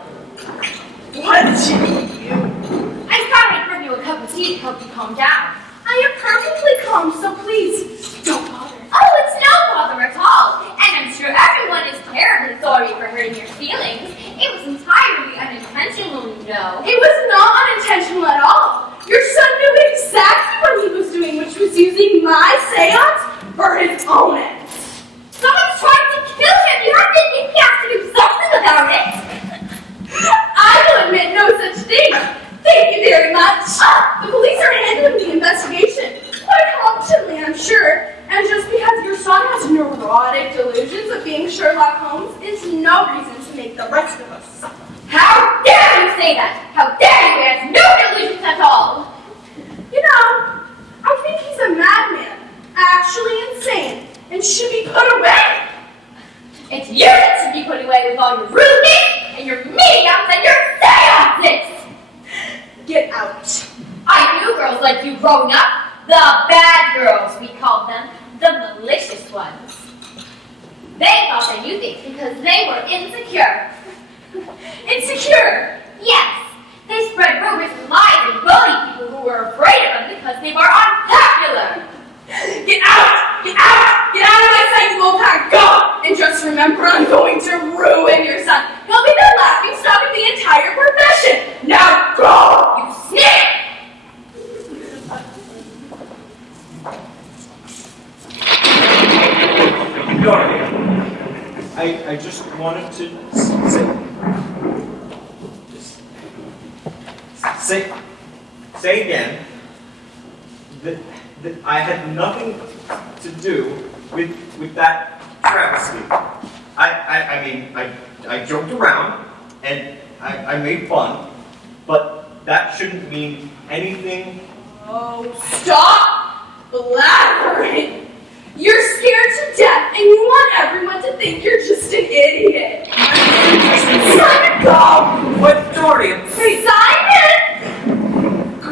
What? I thought I'd bring you a cup of tea to help you calm down. I am perfectly calm, so please don't bother. Oh, it's no bother at all. And I'm sure everyone is terribly sorry for hurting your feelings. It was entirely unintentional, you know. It was not unintentional at all. Your son knew exactly what he was doing, which was using my seance for his own ends. Someone's trying to kill him. You have to do something about it. I will admit no such thing. Thank you very much. The police are handling the investigation. Quite competently, I'm sure. And just because your son has neurotic delusions of being Sherlock Holmes is no reason to make the rest of us suffer. How dare you say that? How dare you? He has no delusions at all. You know, I think he's a madman, actually insane, and should be put away. It's you that should be put away with all your rudeness and your mediums and your seances. Get out. I knew girls like you growing up. The bad girls, we called them. The malicious ones. They thought they knew things because they were insecure. Insecure. Yes, they spread rumors and lies and bullied people who were afraid of them because they were unpopular. Get out! Get out! Get out of my sight, you old pack! Go! And just remember, I'm going to ruin your son. He'll be the laughing stock of the entire profession. Now go! You snake! Darling, I just wanted to say again that I had nothing to do with that travesty. I joked around and I made fun, but that shouldn't mean anything. Oh, stop blabbering! You're scared to death and you want everyone to think you're just an idiot. Simon, go! But Dorian, Simon!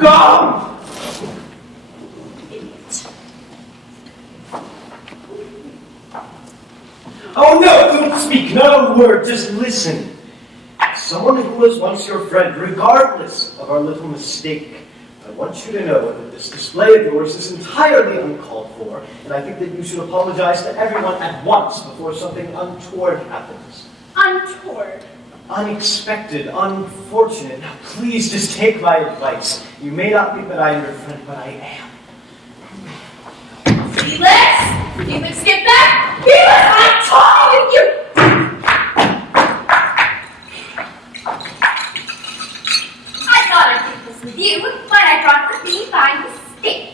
go! Oh no, don't speak, not a word, just listen. Someone who was once your friend, regardless of our little mistake, I want you to know that this display of yours is entirely uncalled for, and I think that you should apologize to everyone at once before something untoward happens. Untoward. Unexpected, unfortunate. Now please just take my advice. You may not think that I am your friend, but I am. Felix! Felix, get back! Felix, I'm talking to you! I thought I'd do this with you, but I brought with me by mistake.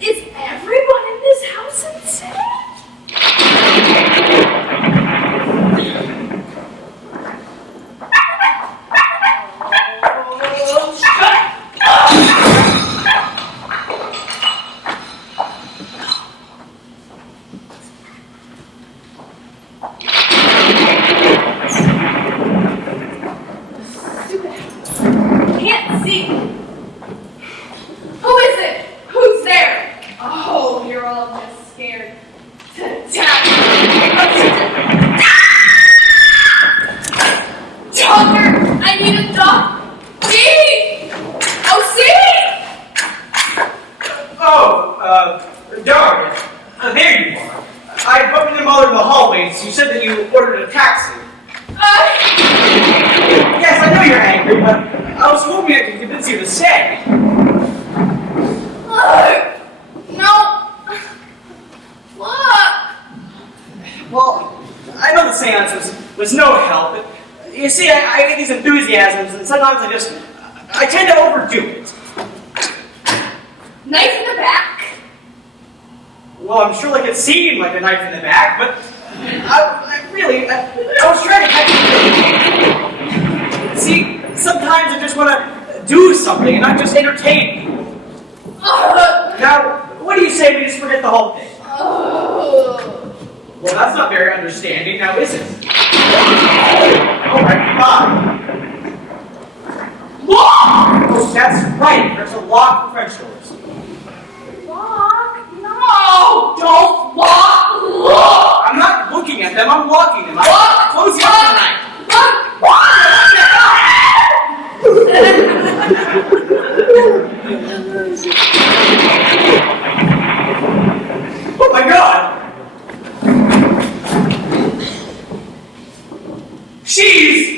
Is everyone in this house insane? Can't see. Who is it? Who's there? Oh, you're all just scared to death. Doctor, I need a doc. See? Oh, see? Oh, Dorian. There you are. I bumped into Mother in the hallways. You said that you ordered a taxi. Yes, I know you're angry, but I was hoping I could convince you to stay. No. Look. Well, I know the seance was no help. But you see, I get these enthusiasms, and sometimes I tend to overdo it. Knife in the back. Well, I'm sure like it seemed like a knife in the back, but I was trying to catch it. See, sometimes I just want to do something and not just entertain people. Now, what do you say we just forget the whole thing? Well, that's not very understanding, now is it? Alright, fine. Lock! Oh, that's right, there's a lock for French doors. Lock? No! Don't lock! Lock! I'm not looking at them, I'm locking them. I'm closing up tonight. Oh my god! She's...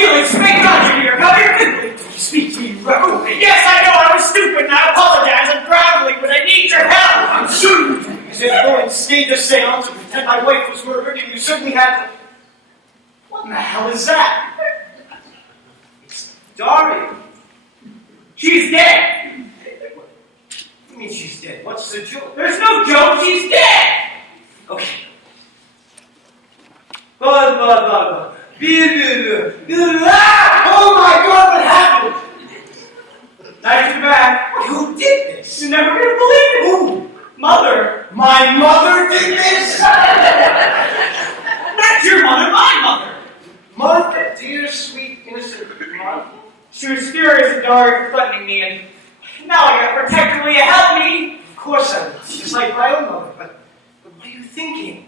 Felix, thank God you're here. Come here quickly. did a seance to pretend my wife was murdered, and you certainly had to... What in the hell is that? It's Daria. She's dead! What do you mean she's dead? What's the joke? There's no joke, she's dead! Okay. Blah. Oh my God, what happened? Nice to back. Who did this? You're never gonna believe it! Who? Mother! My mother did this? Not your mother, my mother! Martha, dear, sweet, innocent Martha. She was furious at Daria for threatening me, and now I gotta protect her. Will you help me? Of course I would. She's like my own mother, but what are you thinking?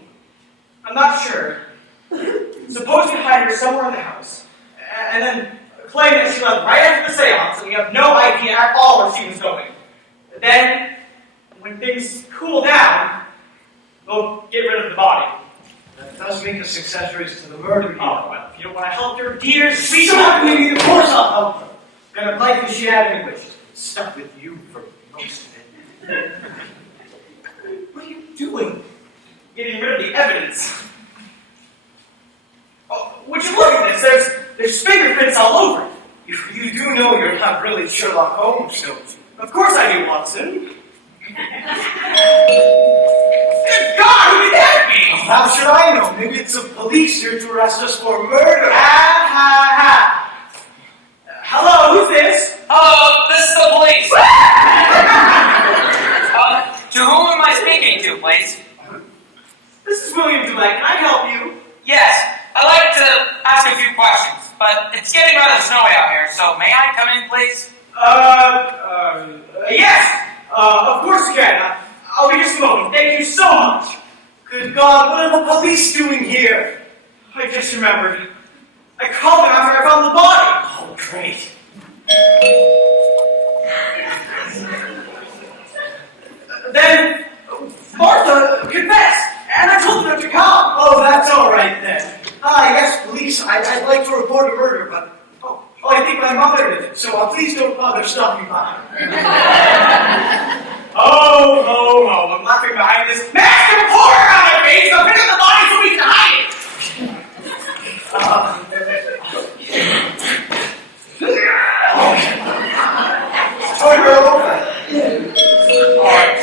I'm not sure. Suppose you hide her somewhere in the house, and then claim that she left right after the seance, and we have no idea at all where she was going. Then, when things cool down, we'll get rid of the body. That does make us accessories to the murder. Oh, well, if you don't want to help your dear sweet Stop me! Of course I'll help her. What kind of life has she had anyway? She's been stuck with you for most of it. What are you doing? getting rid of the evidence. Oh, would you look at this? There's fingerprints all over it. You do know you're not really Sherlock Holmes, don't you? Of course I do, Watson. Good God, who did that be? How should I know? Maybe it's the police here to arrest us for murder. Hello, who's this? Hello, this is the police. To whom am I speaking to, please? This is William Dulac. Can I help you? Yes, I'd like to ask a few questions, but it's getting rather snowy out here, so may I come in, please? Yes. Of course you can. I'll be just a moment. Thank you so much. Good God, what are the police doing here? I just remembered. I called them after I found the body. Oh, great. Then Martha confessed, and I told them to come. Oh, that's all right then. Yes, police, I'd like to report a murder, but I think my mother did it, so please don't bother stopping by. Oh, I'm laughing behind this mask of horror on my face. So pick up the body so we can hide it. Turn her over. All right.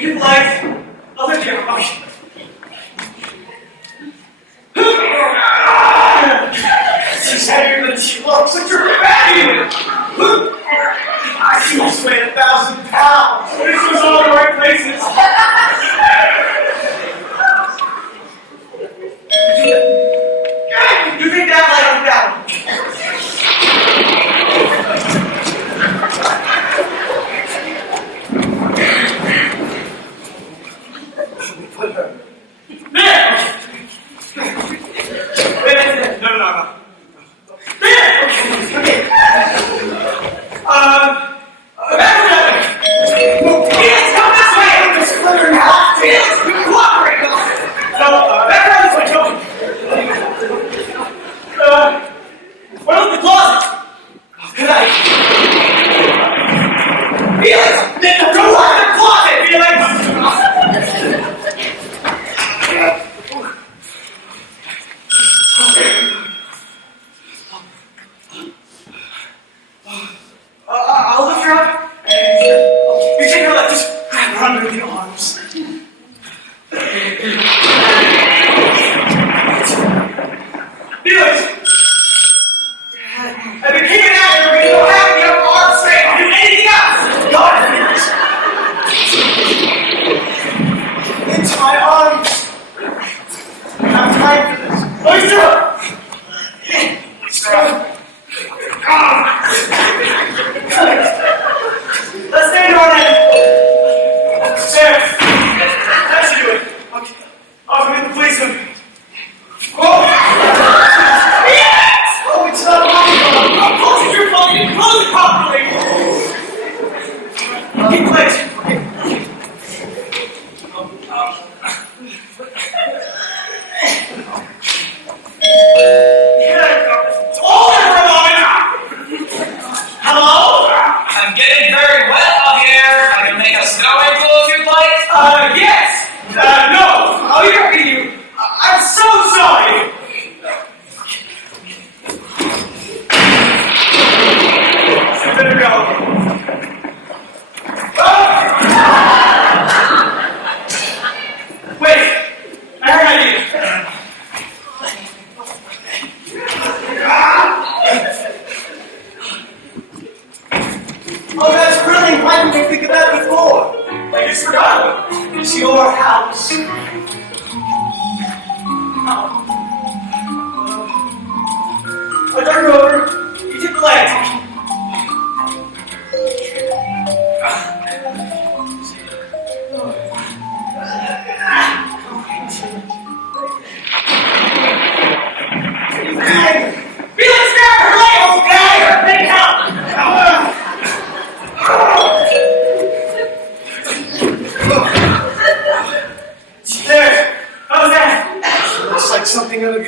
You'd like other generation. She's heavier than she looks, but you're fatty. I see you weigh 1,000 pounds. This was all the right places. You think that light on down? Should we put her? There! Wait, no. There!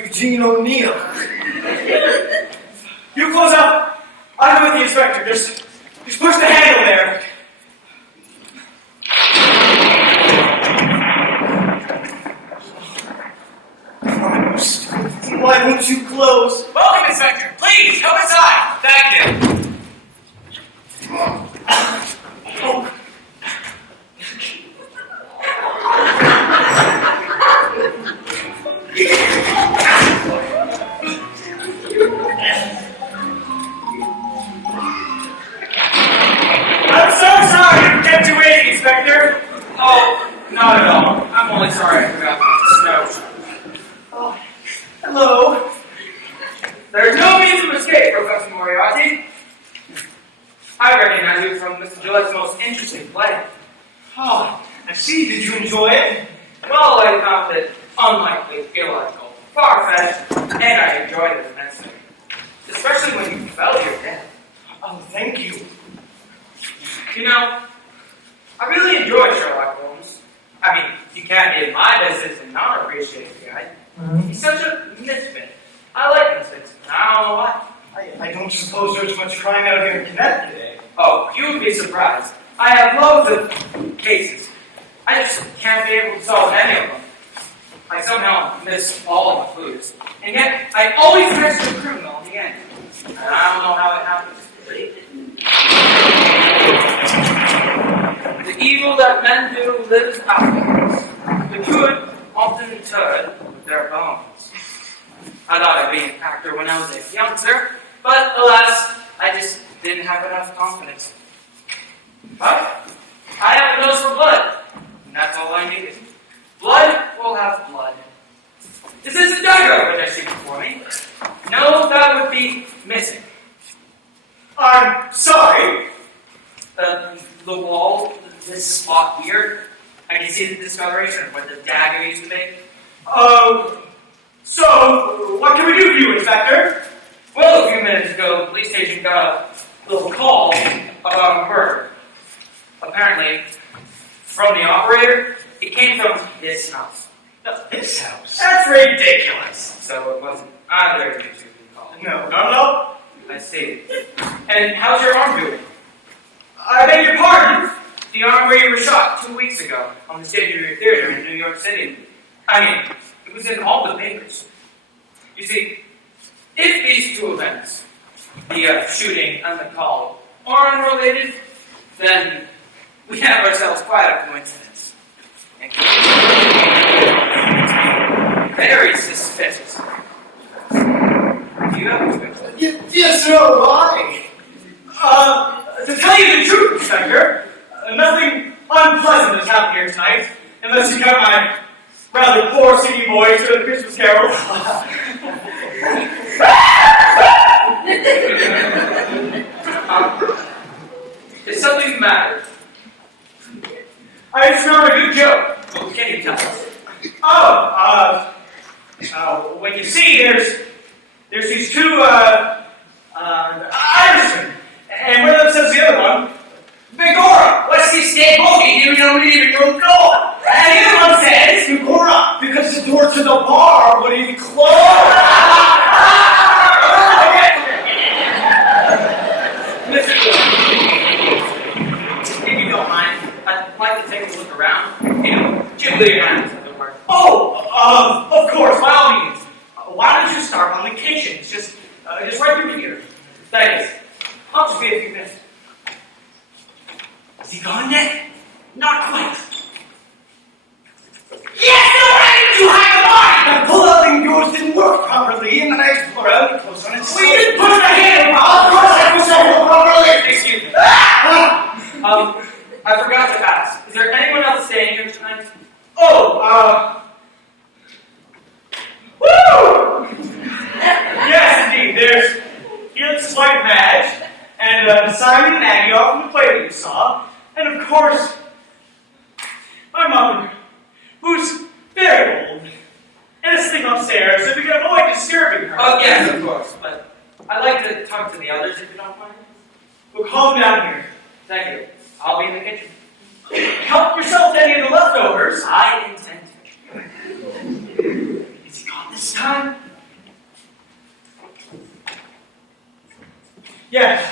Eugene O'Neill. You close up. I'll go with the inspector. Just push the handle there. Why won't you close? Welcome, Inspector. Please, come inside. Thank you. Oh. I'm so sorry to kept you waiting, Inspector. Oh, not at all. I'm only sorry I forgot about the snow. Oh. Hello. There's no means of escape, Professor Moriarty. I recognize you from Mr. Gillette's most interesting play. Oh, I see. Did you enjoy it? Well, I found it unlikely, illogical, far-fetched, and I enjoyed it immensely. Especially when you fell to your death. Oh, thank you. You know, I really enjoy Sherlock Holmes. I mean, you can't be in my business and not appreciate the guy. He's such a misfit. I like misfits, and I don't know why. I don't suppose there's much crime out here in Connecticut, eh? Oh, you would be surprised. I have loads of cases. I just can't be able to solve any of them. I somehow miss all of the clues. And yet, I always catch the criminal in the end. And I don't know how it happens. The evil that men do lives outwards. The good often turn with their bones. I thought I'd be an actor when I was a youngster, but alas, I just didn't have enough confidence. But I have a nose for blood, and that's all I needed. Blood will have blood. This is a dagger that I see before me. No, that would be missing. I'm sorry. The wall, this spot here, I can see the discoloration of where the dagger used to be. So, what can we do for you, Inspector? Well, a few minutes ago, the police station got a little call about a murder. Apparently, from the operator, it came from this house. This house? That's ridiculous. So it wasn't either of you two who called. No, not at all. I see. And how's your arm doing? I beg your pardon. The arm where you were shot 2 weeks ago on the stage of your theater in New York City. I mean, it was in all the papers. You see, if these two events, the shooting and the call, are unrelated, then we have ourselves quite a coincidence. Very suspicious. Do you have a suspicion? Yes, no, why? To tell you the truth, Inspector, nothing unpleasant has happened here tonight, unless you count my rather poor singing voice to the Christmas carol. Is something the matter? I just remember a good joke. What can you tell us? When you see, there's these two, Irishmen, and one of them says to the other one, Begorra, what's this dead bogey doing on the living room floor? And the other one says, Begorra, because the door to the bar wouldn't close. Mr. If you don't mind, I'd like to take a look around. You know, jiggle your hands at the work. of course, by all means. Why don't you start on the kitchen? It's just right through here. Thanks. I'll just be a few minutes. Is he gone yet? Not quite. Yes, no, why didn't you hang the line? The pull-out doors didn't work properly, and then I pulled out and closed on its We didn't push the handle Of course I was so properly! Excuse me. I forgot to ask. Is there anyone else staying here tonight? Woo! Yes, indeed. There's Felix's wife Madge, and Simon and Aggie off from the play that you saw, and of course, my mother, who's very old, and is sitting upstairs, so we can avoid disturbing her. Oh, yes, of course. But I'd like to talk to the others if you don't mind. We'll calm down here. Thank you. I'll be in the kitchen. Help yourself to any of the leftovers. I intend to. Is he gone this time? Yes.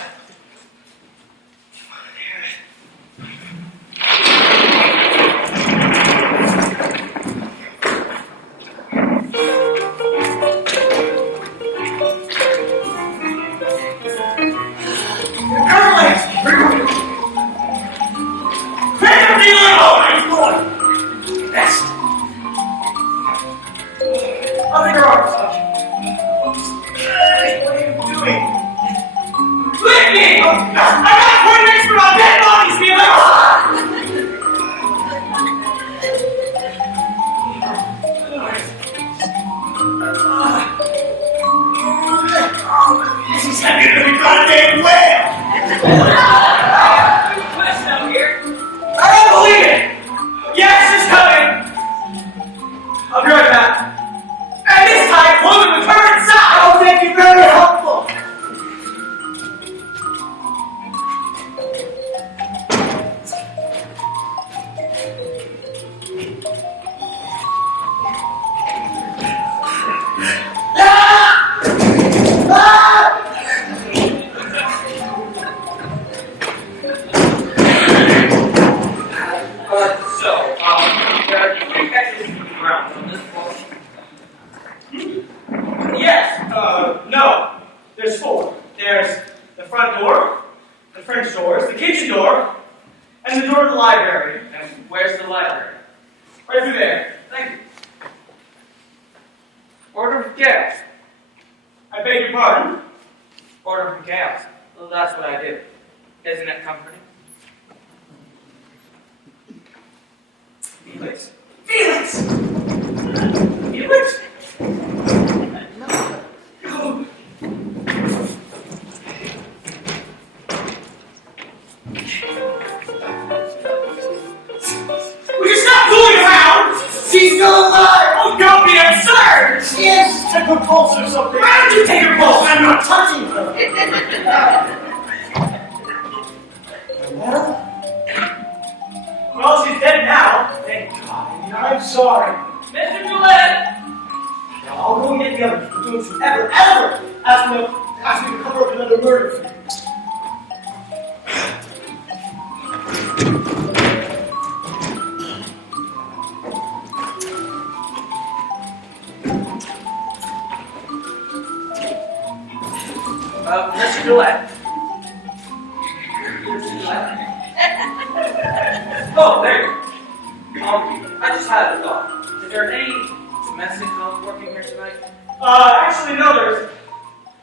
No. There's four. There's the front door, the French doors, the kitchen door, and the door to the library. And where's the library? Right through there. Thank you. Order for chaos. I beg your pardon? Order for chaos. Well, that's what I do. Isn't it comforting? Felix? Felix! Felix? Oh. Will you stop fooling around? She's still alive! Oh, don't be absurd! Yes, took her pulse or something. Why did you take her pulse? I'm not touching her. Well? Well, she's dead now. Thank God. I'm sorry. Mr. Gillette! Now, I'll go and get the others. But don't you ever ask me to cover up another murder for you. Mr. Gillette. Mr. Gillette? Oh, there you go. I just had a thought. Is there any domestic help working here tonight? Actually, no, there's...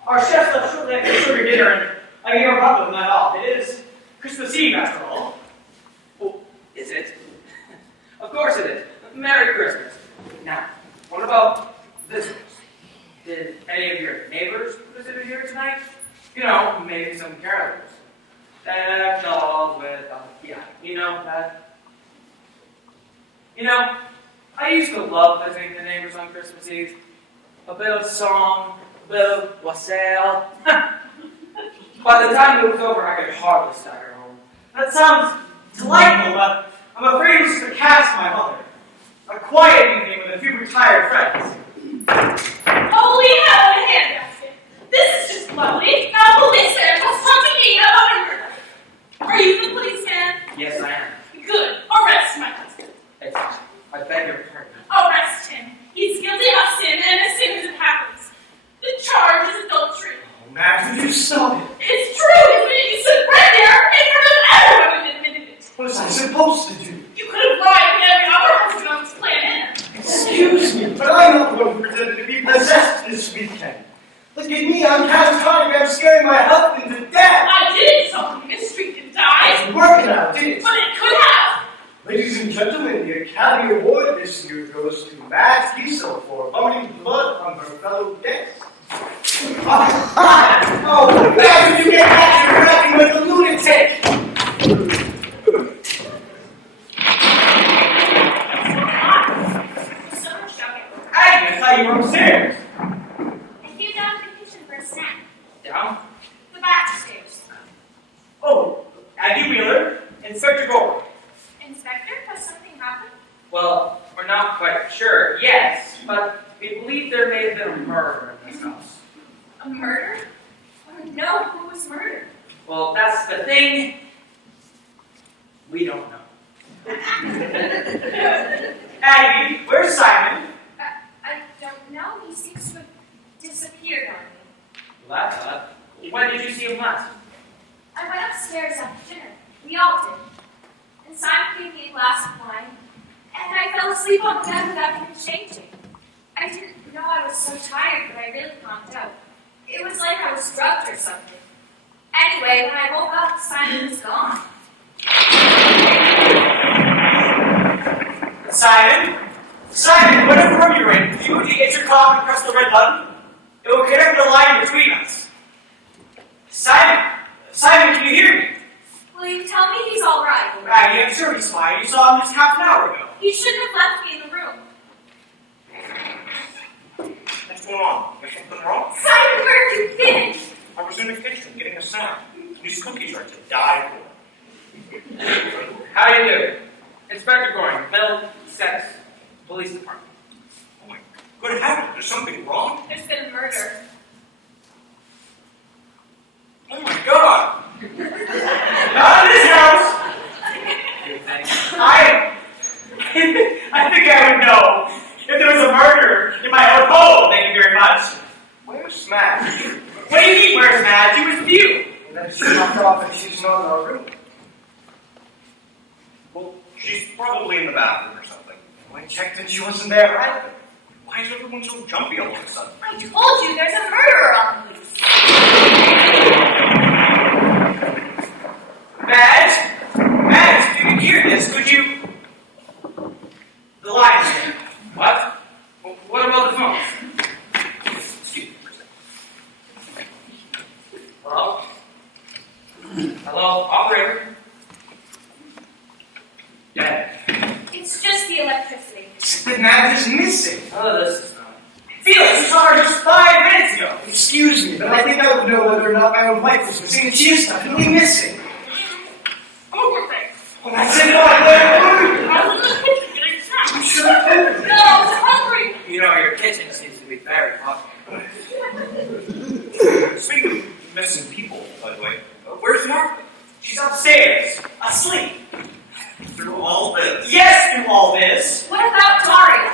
Our chef left shortly after sugar dinner, and I gave her up with the night off. It is Christmas Eve, after all. Oh, is it? Of course it is. Merry Christmas. Now, what about visitors? Did any of your neighbors visit here tonight? You know, maybe some carolers. Dolls with, yeah, you know that. You know, I used to love visiting the neighbors on Christmas Eve. A bit of song, a bit of wassail. By the time it was over, I could hardly stagger home. That sounds delightful, but I'm afraid it's to cast my mother. A quiet evening with a few retired friends. Oh, we have a handbasket. This is just lovely. Now, policeman has come to me about a murder. Are you the policeman? Yes, I am. Good. Arrest my husband. I beg your pardon. Arrest him. He's guilty of sin, and as sin as it happens. The charge is adultery. Oh, Max, would you stop it? It's true, isn't it? You stood right there in front of everyone and admitted it. What was I supposed to do? You could have lied with every other husband on this planet. Excuse me, but I'm not the one who pretended to be possessed this weekend. Look at me, I'm catatonic, I'm scaring my husband to death. I didn't tell him his street didn't die. It's working out, didn't it? But it could have. Ladies and gentlemen, the Academy Award this year goes to Max Giesel for vomiting blood on her fellow guests. Oh, how did you get back to cracking like a lunatic? So much shouting. Agnes, how you were upstairs? I came down to the kitchen for a snack. Down? The back stairs. Oh, Aggie Wheeler, Inspector Gore. Inspector, has something happened? Well, we're not quite sure, yes, but we believe there may have been a murder in this house. A murder? Oh even know who was murdered. Well, that's the thing. We don't know. Aggie, where's Simon? I don't know. He seems to have disappeared on me. Well, that's odd. When did you see him last? I went upstairs after dinner. We all did. And Simon gave me a glass of wine, and I fell asleep on the bed without even changing. I didn't know I was so tired that I really conked out. It was like I was drugged or something. Anyway, when I woke up, Simon was gone. Simon, whatever room you're in, if you would hit your clock and press the red button, it will connect the line between us. Simon, can you hear me? Will you tell me he's all right? Aggie, I'm sure he's fine. You saw him just half an hour ago. He shouldn't have left me in the room. What's going on? Is something wrong? Simon, where have you been? I was in the kitchen getting a snack. These cookies are to die for. How you doing? Inspector Goring, Middle Sex Police Department. Oh my good heavens, there's something wrong? There's been a murder. Oh my god! Not in this house! I think I would know if there was a murder in my own home. Thank you very much. Where's Madge? What do you mean, where's Madge? She was with you. And then she knocked off and she's not in our room. Well, she's probably in the bathroom or something. I checked and she wasn't there either. Why is everyone so jumpy all of a sudden? I told you there's a murderer on the loose. Madge, if you can hear this, could you... The line's in. What? What about the phone? Excuse me for a second. Hello? Hello, operator? Yeah. It's just the electricity. But Madge is missing. Oh, this is not. Felix, you saw her just 5 minutes ago. Excuse me, but I think I would know whether or not my own wife was missing, and she is definitely missing. Overthink. Well, that's it, what? I'm sure I told you. No, I'm hungry. You know, your kitchen seems to be very popular. Speaking of missing people, by the way, where's Martha? She's upstairs, asleep. Through all this. Yes, through all this. What about Daria?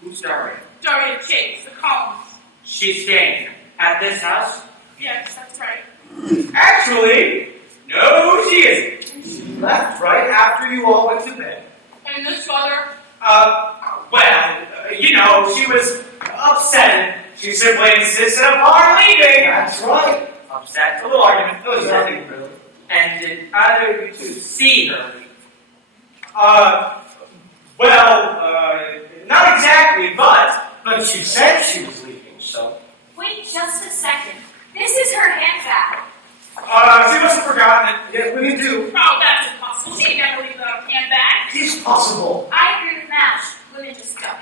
Who's Daria? Daria Chase, the columnist. She's staying at this house? Yes, that's right. Actually, no, she isn't. She left right after you all went to bed. And this weather? She was upset and she simply insisted upon leaving. That's right. Upset, a little argument. It was nothing really. And did either of you two see her leave? Not exactly, but But she said she was leaving, so. Wait just a second. This is her handbag. she must have forgotten it. Yeah, what do you do? Oh, that's impossible. She never leave without a handbag. It's possible. I agree with Madge. Women just don't.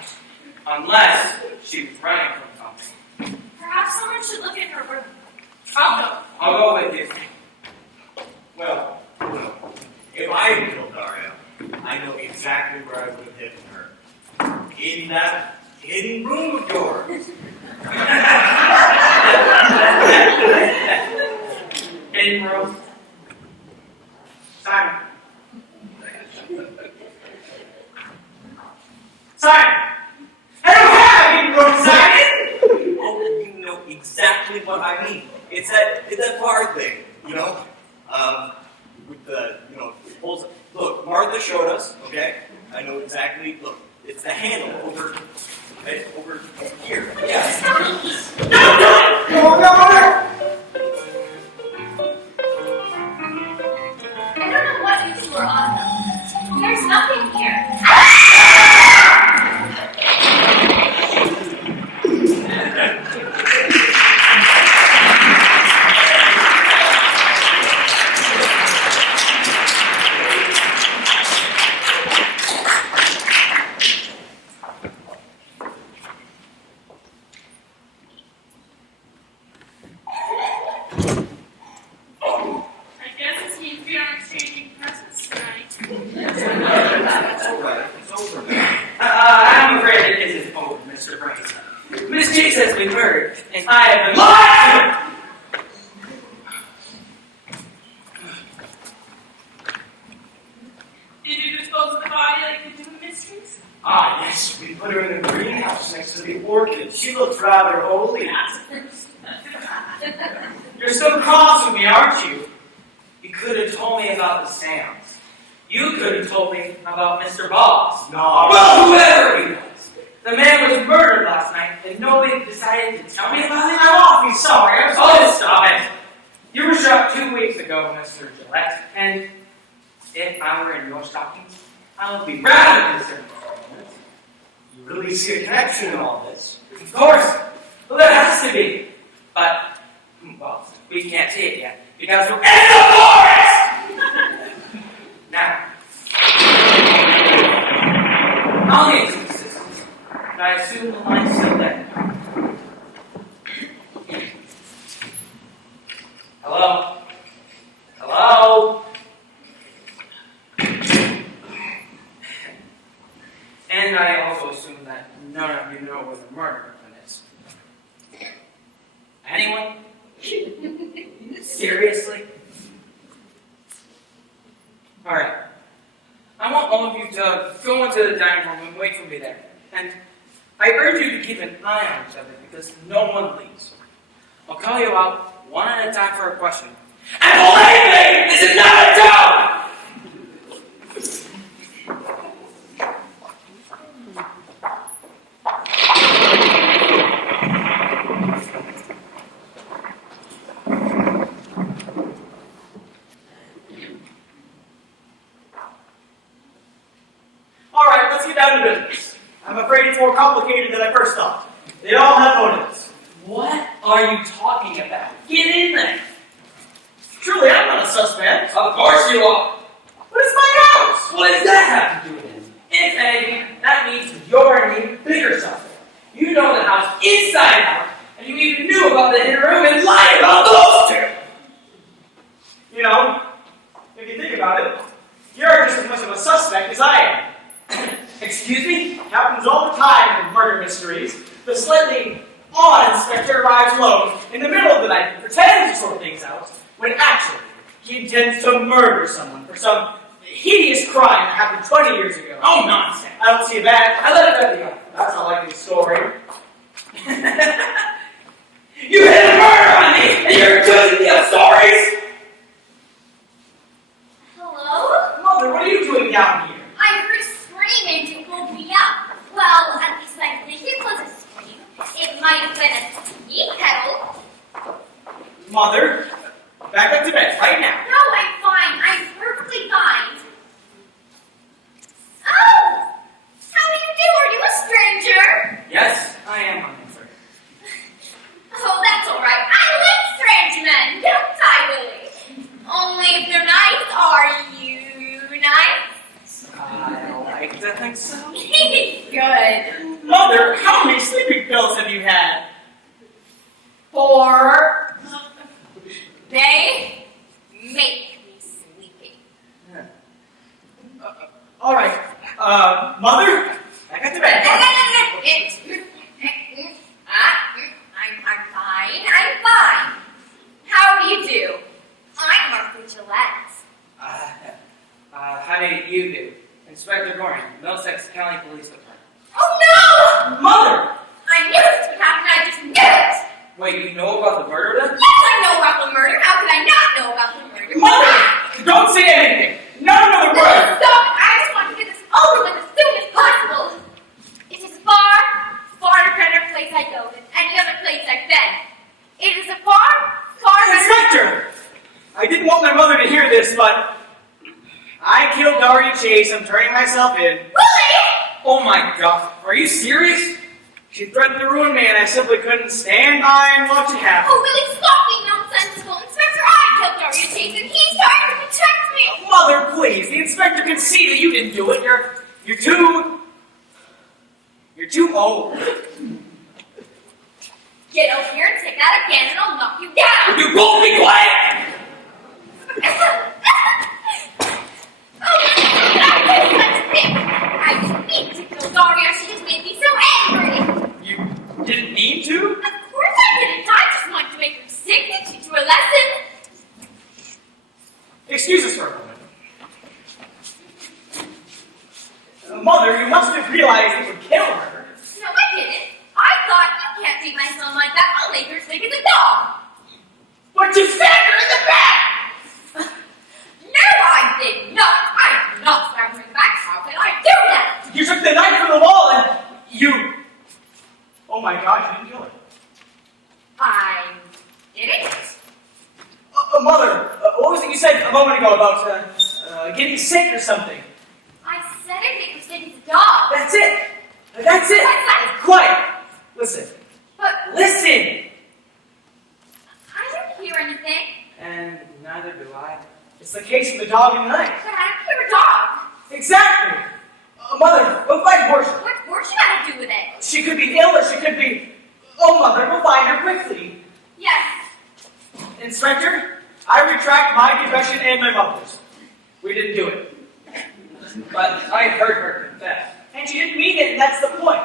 Unless she was running from something. Perhaps someone should look in her room. I'll go with you. Well, if I had killed Daria, I know exactly where I would have hidden her. In that hidden room of yours. In room. Simon. I don't have any room, Simon! Oh, you know exactly what I mean. It's that bar thing, you know? With the, it pulls. Look, Martha showed us, okay? I know exactly. Look, it's the handle over here. Yes. No! I don't know what you two are on though. There's nothing here. We put her in a greenhouse next to the orchids. She looked rather holy. You're still cross with me, aren't you? You could have told me about the seance. You could have told me about Mr. Boss. No. Well, whoever he was. The man was murdered last night, and nobody decided to tell me about it. I'm awfully sorry. I'm sorry. Oh, stop it. You were shot 2 weeks ago, Mr. Gillette, and if I were in your stockings, I would be rather concerned. You really see a connection in all this? Of course. Well, there has to be. But, well, we can't see it yet, because we're in the forest! Now, I'll need some assistance, but I assume the line's still there. Hello? Hello? And I also assume that none of you know where the murder weapon is. Anyone? Seriously? Alright. I want all of you to go into the dining room and wait for me there. And I urge you to keep an eye on each other because no one leaves. I'll call you out one at a time for a question. And believe me, this is not a joke! Alright, let's get down to business. I'm afraid it's more complicated than I first thought. They all have motives. What are you talking about? Get in there! Truly, I'm not a suspect. Of course you are! But it's my house! What does that have to do with it? If anything, that means you're an even bigger suspect. You know the house inside out, and you even knew about the hidden room and lied about those two! You know, if you think about it, you're just as much of a suspect as I am. Excuse me? Happens all the time in murder mysteries. The slightly odd inspector arrives alone in the middle of the night and pretends to sort things out, when actually he intends to murder someone for some hideous crime that happened 20 years ago. Oh, nonsense. I don't see that. I let it go beyond. That's a likely story. You hit a murder on me, and you're accusing me of stories! Hello? Mother, what are you doing down here? I heard screaming to pull me up. Well, at least I think it was a scream. It might have been a tea kettle. Mother, back up to bed right now. No, I'm fine. I'm perfectly fine. Oh! How do you do? Are you a stranger? Yes, I am on answer. Oh, that's all right. I like strange men, don't I, Willie? Only if they're nice. Are you nice? I like to think so. Good. Mother, how many sleeping pills have you had? 4. They make me sleepy. All right. Mother, back up to bed. I'm fine. I'm fine. How do you do? I'm Martha Gillette. How do you do? Inspector Gordon, Middlesex County Police Department. Oh no! Mother! I knew this would happen. I just knew it. Wait, you know about the murder then? Yes, I know about the murder. How could I not know about the murder? Mother! Don't say anything! Not another word! Stop! I just want to get this over with as soon as possible. It is a far, far better place I go than any other place I've been. It is a far, far better... Inspector! I didn't want my mother to hear this, but I killed Daria Chase. I'm turning myself in. Willie! Oh my God! Are you serious? She threatened to ruin me, and I simply couldn't stand by and watch it happen. Oh, Willie, stop being nonsensical. Inspector, I killed Daria Chase, and he's trying to protect me. Mother, please! The inspector can see that you didn't do it. You're too old. Get over here and take that again, and I'll knock you down. You both be quiet! I didn't mean to kill Daria. She just made me so angry. You didn't need to? Of course I didn't. I just wanted to make her sick and teach her a lesson. Excuse us for a moment. Mother, you must have realized it would kill her. my God, you didn't kill her. I didn't. Mother, what was it you said a moment ago about getting sick or something? I said it was Dick's dog. That's it. That's it. That's Quiet. Listen. But Listen. I didn't hear anything. And neither do I. It's the case of the dog and the knife. But I didn't hear a dog. Exactly. Mother, we'll find Portia. What's she got to do with it? She could be ill or she could be... Oh, Mother, we'll find her quickly. Yes. Inspector, I retract my confession and my mother's. We didn't do it. But I heard her confess. And she didn't mean it, and that's the point.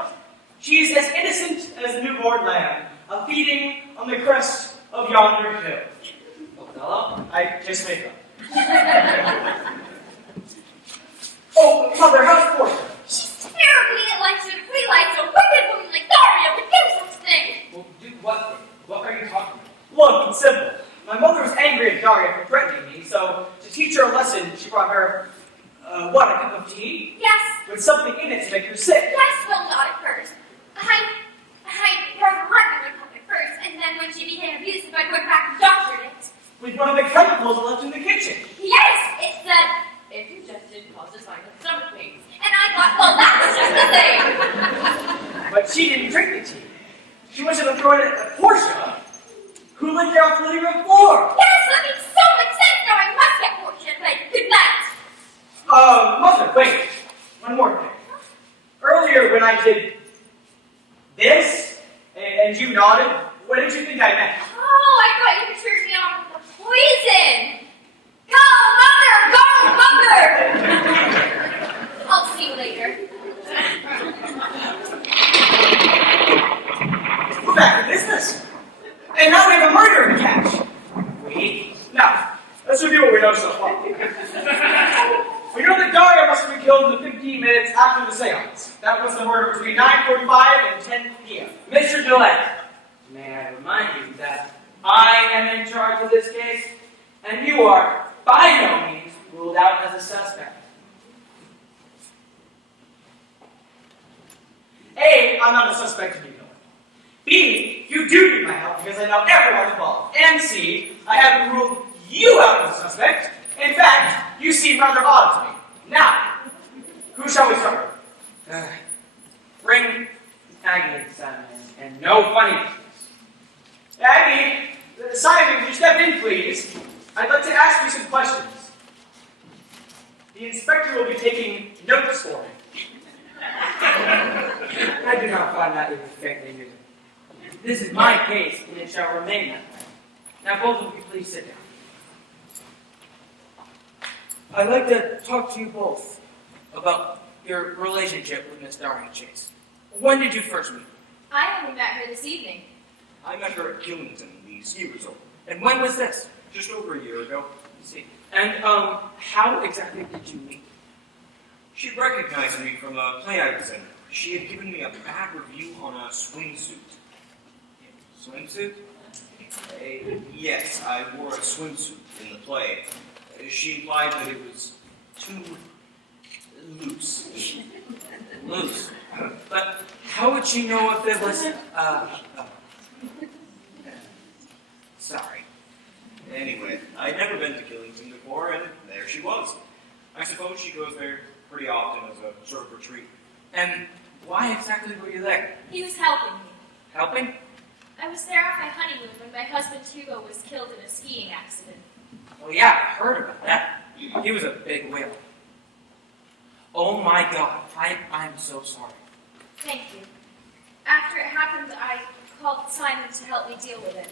She's as innocent as a newborn lamb, feeding on the crest of yonder hill. Othello? I just made up. Oh, Mother, how's Portia? She's terribly elected. We like a wicked woman like Daria would do such thing. Well, do what thing? What are you talking about? Look, it's simple. My mother was angry at Daria for threatening me, so to teach her a lesson, she brought her, a cup of tea? Yes. With something in it to make her sick. Yes, well, not at first. I brought her regular cup at first, and then when she became abusive, I went back and doctored it. With one of the chemicals left in the kitchen. Yes, it said, if you just didn't cause a sign of stomach pains. And I thought, well, that's just the thing. But she didn't drink the tea. She wanted to throw it at Portia, who lived there off the living room floor. Yes, that makes so much sense. Now I must get Portia and play good night. Mother, wait. One more thing. Earlier when I did this, and you nodded, what did you think I meant? Oh, I thought you turned me on with the poison. Go, Mother! I'll see you later. We're back to business. And now we have a murderer to catch. We? Now, let's review what we know so far. We know that Daria must have been killed in the 15 minutes after the seance. That was the murder between 9:45 and 10 p.m. Mr. Gillette, may I remind you that I am in charge of this case, and you are, by no means, ruled out as a suspect. A, I'm not a suspect of you killing. B, you do need my help because I know everyone involved. And C, I haven't ruled you out as a suspect. In fact, you seem rather odd to me. Now, who shall we start with? Bring Aggie and Simon, and no funny business. Aggie, Simon, will you step in, please? I'd like to ask you some questions. The inspector will be taking notes for me. I do not find that even fairly amusing. This is my case, and it shall remain that way. Now, both of you, please sit down. I'd like to talk to you both about your relationship with Miss Daria Chase. When did you first meet? I only met her this evening. I met her at Killington, the ski resort, And when was this? just over a year ago. Let's see. And, how exactly did you meet? She recognized me from a play I was in. She had given me a bad review on a swimsuit. Swimsuit? Yes, I wore a swimsuit in the play. She implied that it was too loose. Loose. But how would she know if it was, sorry. Anyway, I'd never been to Killington before, and there she was. I suppose she goes there pretty often as a sort of retreat. And why exactly were you there? He was helping me. Helping? I was there on my honeymoon when my husband Hugo was killed in a skiing accident. Oh yeah, I heard about that. He was a big whale. Oh my God, I'm so sorry. Thank you. After it happened, I called Simon to help me deal with it.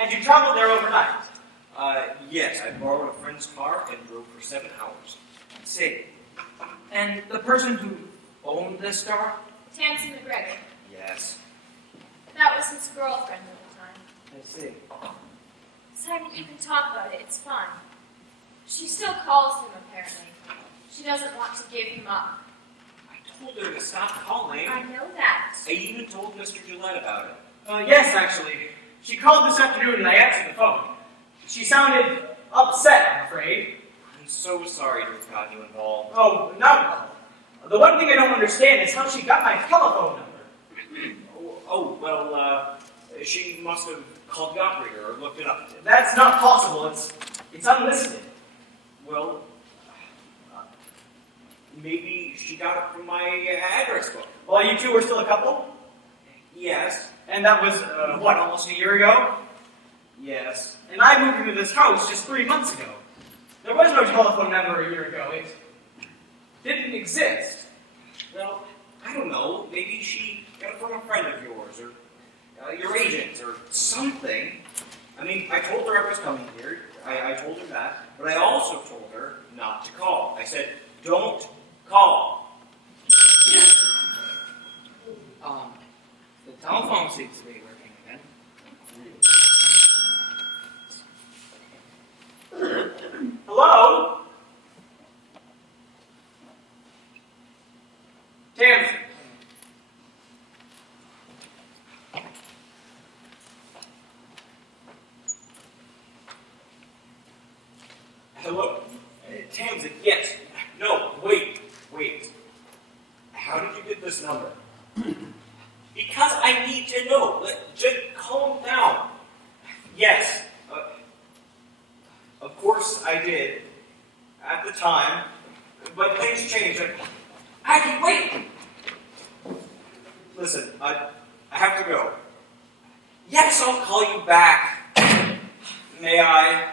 And you traveled there overnight. Yes, I borrowed a friend's car and drove for 7 hours. I see. And the person who owned this star? Tansy McGregor. Yes. That was his girlfriend at the time. I see. Simon, you can talk about it. It's fine. She still calls him, apparently. She doesn't want to give him up. I told her to stop calling. I know that. I even told Mr. Gillette about it. Yes, actually. She called this afternoon and I answered the phone. She sounded upset, I'm afraid. I'm so sorry to have gotten you involved. Oh, not at all. The one thing I don't understand is how she got my telephone number. Oh, well, she must have called the operator or looked it up. That's not possible. It's unlisted. Well, maybe she got it from my address book. While you two were still a couple? Yes. And that was, what, almost a year ago? Yes. And I moved into this house just 3 months ago. There was no telephone number a year ago. It didn't exist. Well, I don't know. Maybe she got it from a friend of yours, or your agent, or something. I mean, I told her I was coming here. I told her that. But I also told her not to call. I said, don't call. The telephone seems to be working again. Hello? Tamsin. Hello? Tamsin, yes. No, wait. How did you get this number? Because I need to know. Just calm down. Yes. Of course I did. At the time. But things changed. I can wait. Listen, I have to go. Yes, I'll call you back. May I?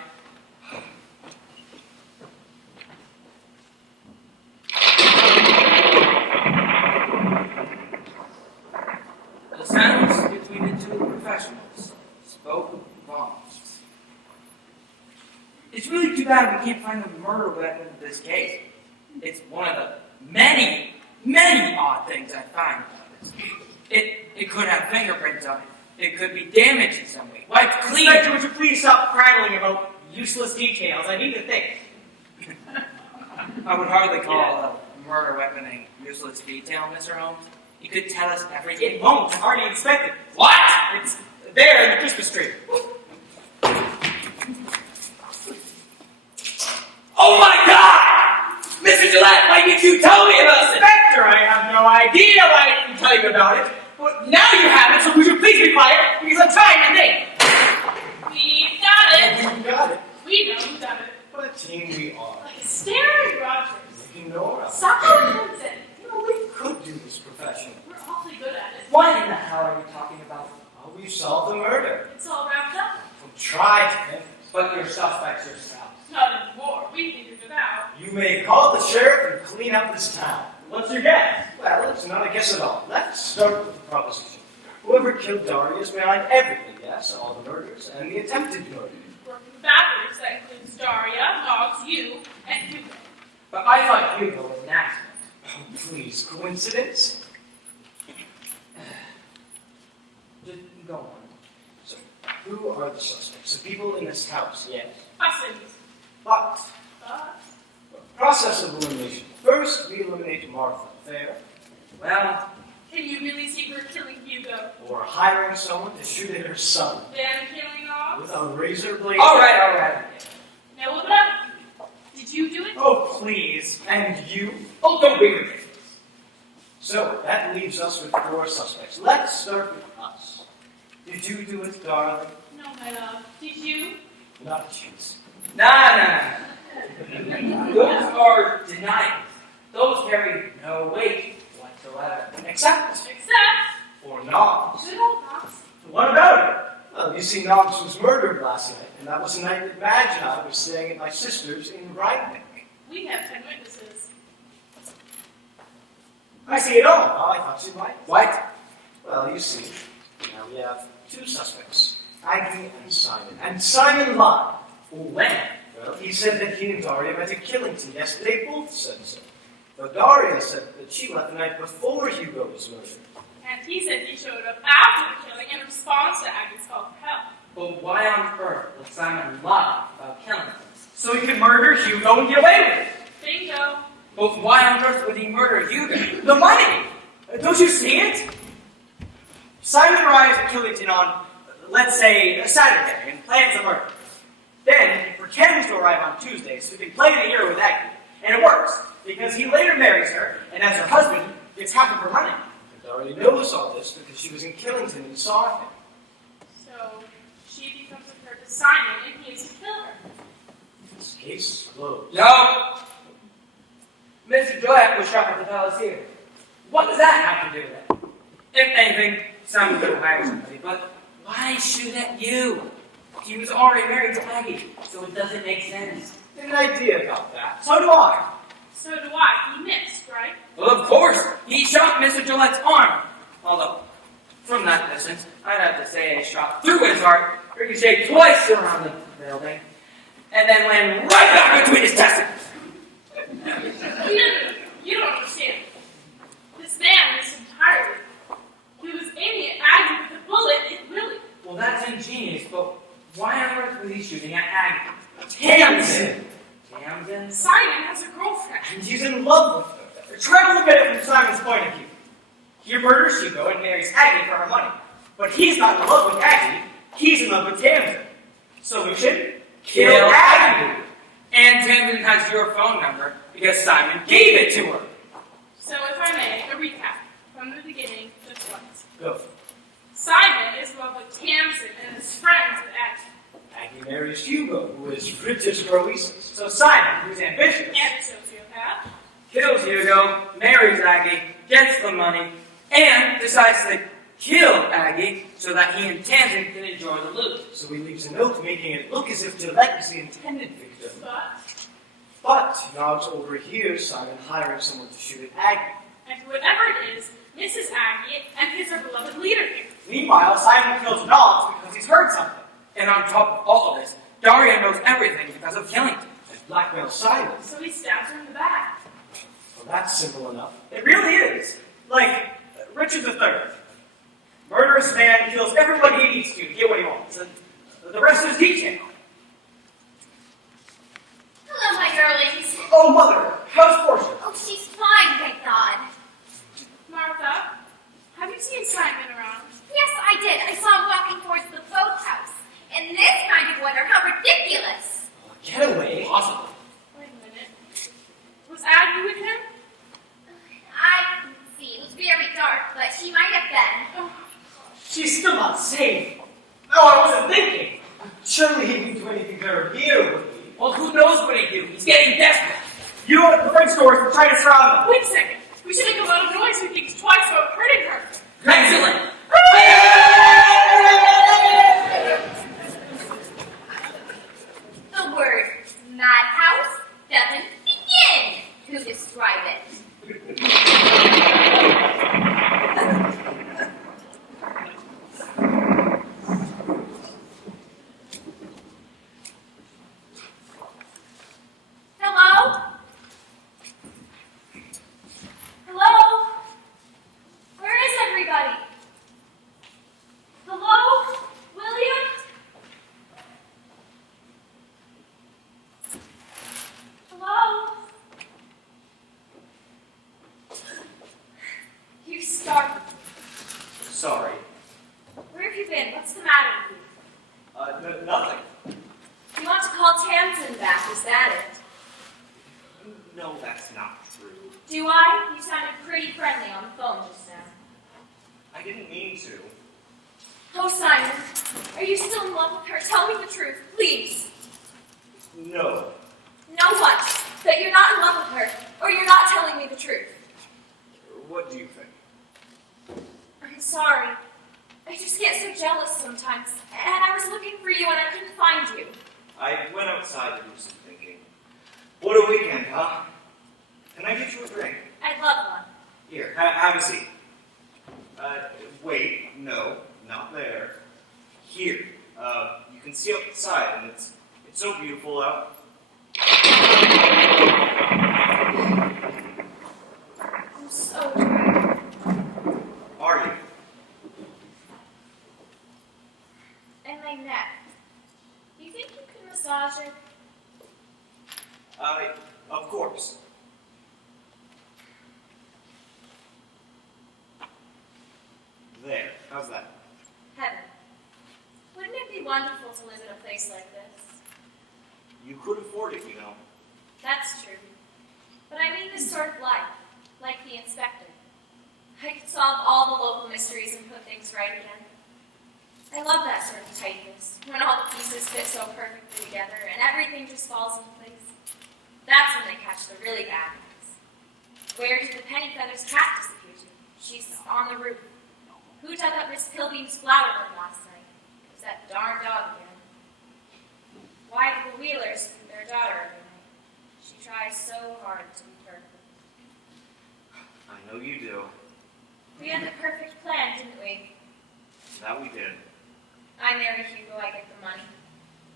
The silence between the two professionals spoke volumes. It's really too bad we can't find the murder weapon in this case. It's one of the many odd things I find about this. It could have fingerprints on it. It could be damaged in some way. Wiped clean. Inspector, would you please stop prattling about useless details? I need to think. I would hardly call a murder weapon a useless detail, Mr. Holmes. You could tell us everything. It won't. I've already inspected it. What? It's there in the Christmas tree. Oh my God! Mr. Gillette, why didn't you tell me about this? Inspector, I have no idea why I didn't tell you about it. But now you have it, so would you please be quiet? Because I'm trying to think. We got it. You got it. We know you got it. What a team we are. Like Stanley Rogers. Nora. Soccer Hudson. You know, we could do this professionally. We're awfully good at it. What in the hell are you talking about? How we solve the murder. It's all wrapped up. We'll try to finish. But your suspects yourselves. Not anymore. We figured it out. You may call the sheriff and clean up this town. What's your guess? Well, it's not a guess at all. Let's start with the proposition. Whoever killed Daria is behind everything, yes? All the murders and the attempted murder. Working backwards, that includes Daria, Knox, you, and Hugo. But I thought Hugo was an accident. Oh, please, coincidence? Just go on. So, who are the suspects? The people in this house, yes. Husband. But, But process of elimination. First, we eliminate Martha. Fair. Well, can you really see her killing Hugo? Or hiring someone to shoot at her son Then killing Knox? with a razor blade. all right. Now what about you? Did you do it? Oh, please. And you? Oh, don't be ridiculous. So, that leaves us with 4 suspects. Let's start with us. Did you do it, darling? No, my love. Did you? Not a chance. Nah. Those are denials. Those carry no weight whatsoever. Except Except for Knox. good old Knox. What about it? Well, you see, Knox was murdered last night, and that was the night that Madge and I were staying at my sister's in Rhinebeck. We have 10 witnesses. I see it all. Oh, I thought you might. What? Well, you see, now we have 2 suspects, Aggie and Simon. And Simon lied. When? Well, he said that he and Daria met at Killington yesterday. Both said so. But Daria said that she left the night before Hugo was murdered. And he said he showed up after the killing in response to Aggie's call for help. But why on earth would Simon lie about killing us? So he could murder Hugo and get away with it. Bingo. But why on earth would he murder Hugo? The money! Don't you see it? Simon arrives at Killington on, let's say, a Saturday and plans the murder. Then he pretends to arrive on Tuesday so he can play the hero with Aggie. And it works, because he later marries her, and as her husband, gets half of her money. And Daria knows all this because she was in Killington and saw him. So she becomes a threat to Simon and he is to kill her. This case is closed. No! Mr. Gillette was shot at the palace here. What does that have to do with it? If anything, Simon could have hired somebody, but why shoot at you? He was already married to Maggie, so it doesn't make sense. I have an idea about that. So do I. So do I. He missed, right? Well, of course, he shot Mr. Gillette's arm. Although, from that distance, I'd have to say a shot through his heart, ricocheted twice around the building, and then landed right back between his testicles. No. You don't understand. This man is entirely. He was aiming at Aggie with a bullet in Willie. Well, that's ingenious, but why on earth was he shooting at Aggie? Tamsin! Tamsin? Simon has a girlfriend. And he's in love with her. Try to look at it from Simon's point of view. He murders Hugo and marries Aggie for her money. But he's not in love with Aggie. He's in love with Tamsin. Solution? Kill Aggie. And Tamsin has your phone number because Simon gave it to her. So if I may, a recap. From the beginning, just once. Go. Simon is in love with Tamsin and is friends with Aggie. Aggie marries Hugo, who is British Croesus. So Simon, who's ambitious, And a sociopath. Kills Hugo, marries Aggie, gets the money, and decides to kill Aggie so that he and Tamsin can enjoy the loot. So he leaves a note making it look as if Gillette was the intended victim. But, now it's over here, Simon hiring someone to shoot at Aggie. and whatever it is, Mrs. Aggie and his our beloved leader here. meanwhile, Simon kills Knowles because he's heard something. And on top of all of this, Daria knows everything because of Killington. And blackmail Simon. So he stabs her in the back. Well, that's simple enough. It really is. Like Richard III. Murderous man kills everyone he needs to get what he wants. And the rest is detail. Hello, my darlings. Oh, Mother, how's Portia? Oh, she's fine, thank God. Martha, have you seen Simon around? Yes, I did. I saw him walking towards the boathouse. And this kind of weather, how ridiculous. Getaway? Possible. Wait a minute. Was Aggie with him? I couldn't see. It was very dark, but she might have been. She's still not safe. No, I wasn't thinking. Surely he wouldn't do anything to her here, would he? Well, who knows what he'd do? He's getting desperate. You know what? The French stores are trying to surround them. Wait a second. We should make a lot of noise who thinks twice about hurting her. Excellent. The word madhouse doesn't begin to describe it. Hello? Hello? Where is everybody? Hello? William? Hello? You startled. Sorry. Where have you been? What's the matter with you? Nothing. You want to call Tamsin back, is that it? No, that's not true. Do I? You sounded pretty friendly on the phone just now. I didn't mean to. Oh, Simon, are you still in love with her? Tell me the truth, please. No. No what? That you're not in love with her, or you're not telling me the truth. What do you think? I'm sorry. I just get so jealous sometimes, and I was looking for you and I couldn't find you. I went outside to do some thinking. What a weekend, huh? Can I get you a drink? I'd love one. Here, have a seat. Wait, no, not there. Here, you can see outside, and it's so beautiful out. I'm so tired. Are you? And my neck. Do you think you could massage it? Of course. There, how's that? Heaven. Wouldn't it be wonderful to live in a place like this? You could afford it, you know. That's true. But I mean this sort of life, like the inspector. I could solve all the local mysteries and put things right again. I love that sort of tightness, when all the pieces fit so perfectly together and everything just falls in place. That's when they catch the really bad ones. Where did the penny feathers cat disappear to? She's on the roof. Who dug up Miss Pilbeam's flower bed last night? It was that darn dog again. Why do the Wheelers beat their daughter every night? She tries so hard to be perfect. I know you do. We had the perfect plan, didn't we? That we did. I marry Hugo, I get the money.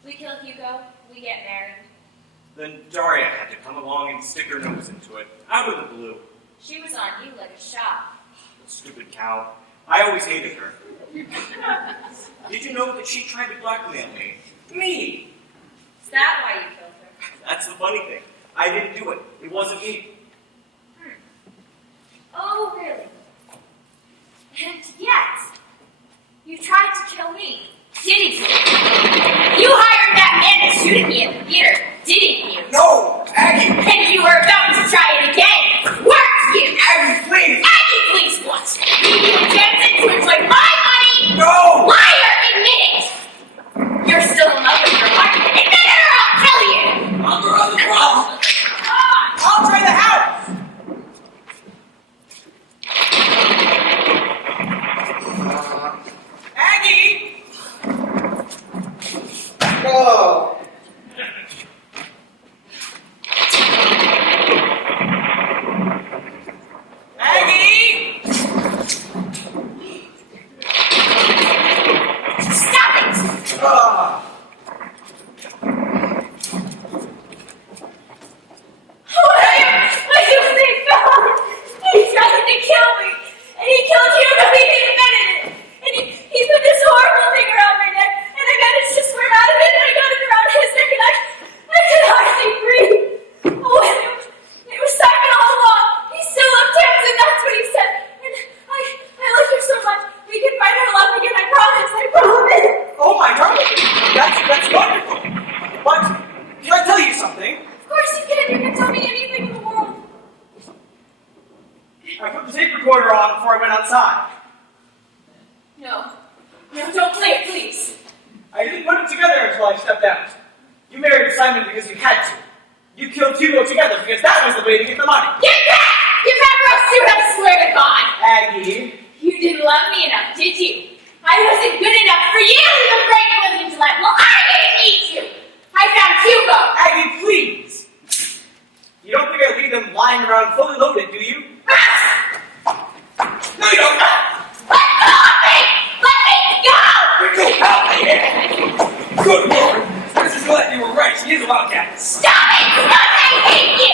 We kill Hugo, we get married. Then Daria had to come along and stick her nose into it, out of the blue. She was on you like a shot. Stupid cow. I always hated her. Did you know that she tried to blackmail me? Me! Is that why you killed her? That's the funny thing. I didn't do it. It wasn't me. Oh, really? And yet, you tried to kill me, didn't you? You hired that man to shoot at me in the theater, didn't you? No! Aggie! And you were about to try it again, weren't you? Aggie, please! Aggie, please what? You attempted to enjoy my money? No! Liar, admit it! You're still in love with your wife. Admit it or I'll kill you! I'm the other problem. I'll try the house! Aggie! Oh! Aggie! Stop it! Ah! What do you think, Phil? He tried to kill me, and he killed you because he admitted it. And he put this horrible thing around my neck, and I managed to swim out of it, and I got it around his neck, and I could hardly breathe. Oh, and it was Simon all along. He still loved Tamsin, that's what he said. And I love her so much. We can find our love again, I promise. Oh my darling, that's wonderful. But can I tell you something? Of course you can. You can tell me anything in the world. I put the tape recorder on before I went outside. No, don't play it, please. I didn't put it together until I stepped out. You married Simon because you had to. You killed Hugo together because that was the way to get the money. Get back! Get back or I'll sue him, swear to God! Aggie. You didn't love me enough, did you? I wasn't good enough for you to break William's leg. Well, I didn't need you. I found Hugo. Aggie, please. You don't think I leave them lying around fully loaded, do you? No, you don't! Let go of me! Let me go! You're too powerful here! Good Lord! Mrs. Gillette, you were right. She is a wildcat. Stop it! Because I hate you!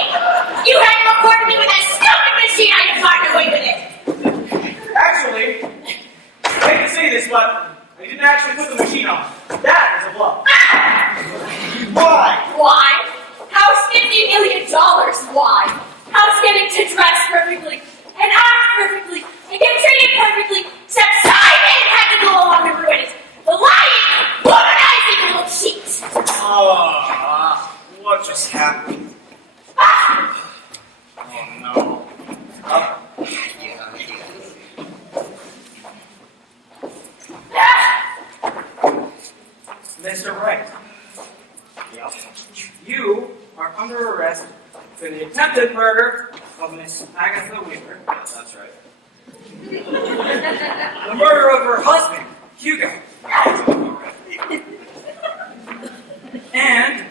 You hadn't recorded me with that stupid machine. I just gotten away with it. Actually, I hate to say this, but I didn't actually put the machine on. That is a bluff. Why? Why? How's $50 million? Why? How's getting to dress perfectly and act perfectly and get treated perfectly, except Simon had to go along and ruin it. The lying, womanizing little cheat. Oh, what just happened? Ah! Oh no. Yeah. Mr. Wright, Yep. you are under arrest for the attempted murder of Miss Agatha Wheeler. That's right. The murder of her husband, Hugo. And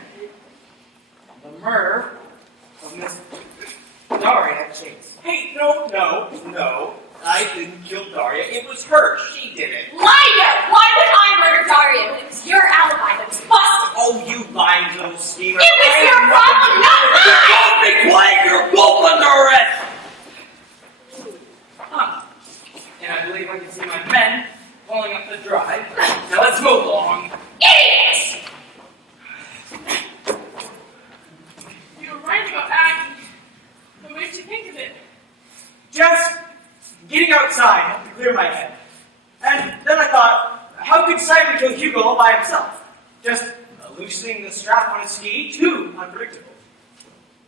the murder of Miss Daria Chase. Hey, no. I didn't kill Daria. It was her. She did it. Liar! Why would I murder Daria? It was your alibi that was busted. Oh, you lying little schemer. It was your problem, not mine! Don't be quiet. You're both under arrest. Huh. And I believe I can see my men pulling up the drive. Now let's move along. Idiots! You were right about Aggie. What made you think of it? Just getting outside to clear my head. And then I thought, how could Simon kill Hugo all by himself? Just loosening the strap on his ski? Too unpredictable.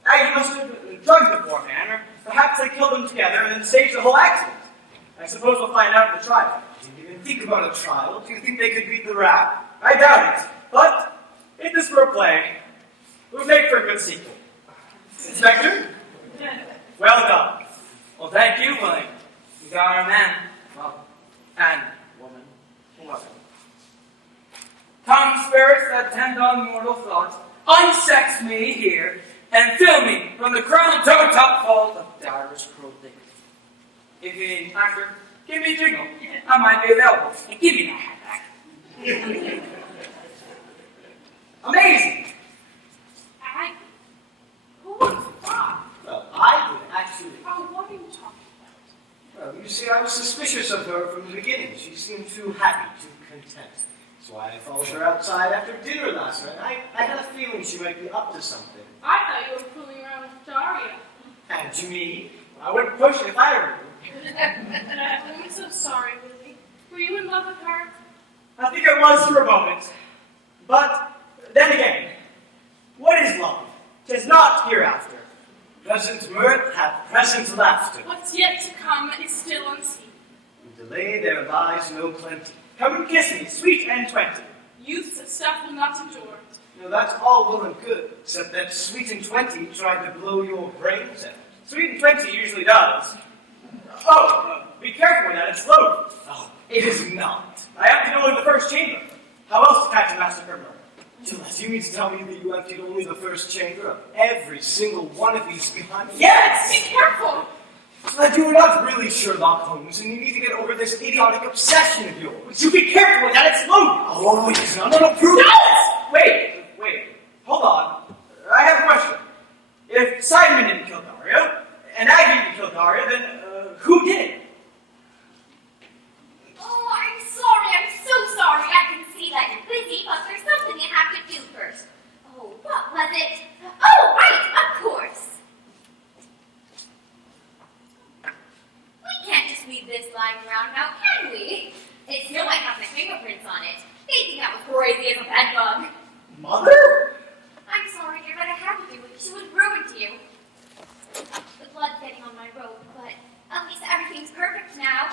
Aggie must have drugged the poor man, or perhaps they killed them together and then staged the whole accident. I suppose we'll find out in the trial. Didn't even think about a trial. Do you think they could beat the rap? I doubt it, but if this were a play, it would make for a good sequel. Inspector? Well done. Well, thank you, William. You got our man. Well, and woman. Whatever. Come, spirits that tend on mortal thoughts, unsex me here, and fill me from the crown to top fault of direst cruelty. If you need an actor, give me a jingle. I might be available. And give me that hat back. Amazing. Who was that? Well, I did, actually. Oh, what are you talking Well, you see, I was suspicious of her from the beginning. She seemed too happy, too content. That's why I followed her outside after dinner last night. I had a feeling she might be up to something. I thought you were fooling around with Daria. And me? I wouldn't push it if I were you. I'm so sorry, Willie. Were you in love with her? I think I was for a moment. But then again, what is love? 'Tis not hereafter. Present mirth hath present laughter. What's yet to come is still unseen. In delay there lies no plenty. Come and kiss me, sweet and 20. Youth's stuff will not endure. Now that's all well and good, except that Sweet and 20 tried to blow your brains out. Sweet and 20 usually does. Oh, be careful with that, it's loaded. Oh, it is not. I emptied only the first chamber. How else to catch a master criminal? Gilles, you mean to tell me that you emptied only the first chamber of every single one of these guns? Yes! Be careful! So that you are not really Sherlock Holmes, and you need to get over this idiotic obsession of yours. You be careful with that, it's loaded! Oh, it's not a proof. No! Wait. Hold on. I have a question. If Simon didn't kill Daria, and Aggie didn't kill Daria, then who did? Oh, I'm sorry. I'm so sorry. I can see that you're busy, but there's something you have to do first. Oh, what was it? Oh, right, of course. We can't just leave this lying around now, can we? It still might have my fingerprints on it. They think that was crazy as a bedbug. Mother? I'm sorry, dear, but I had to do it. She was ruined to you. The blood's getting on my robe, but at least everything's perfect now.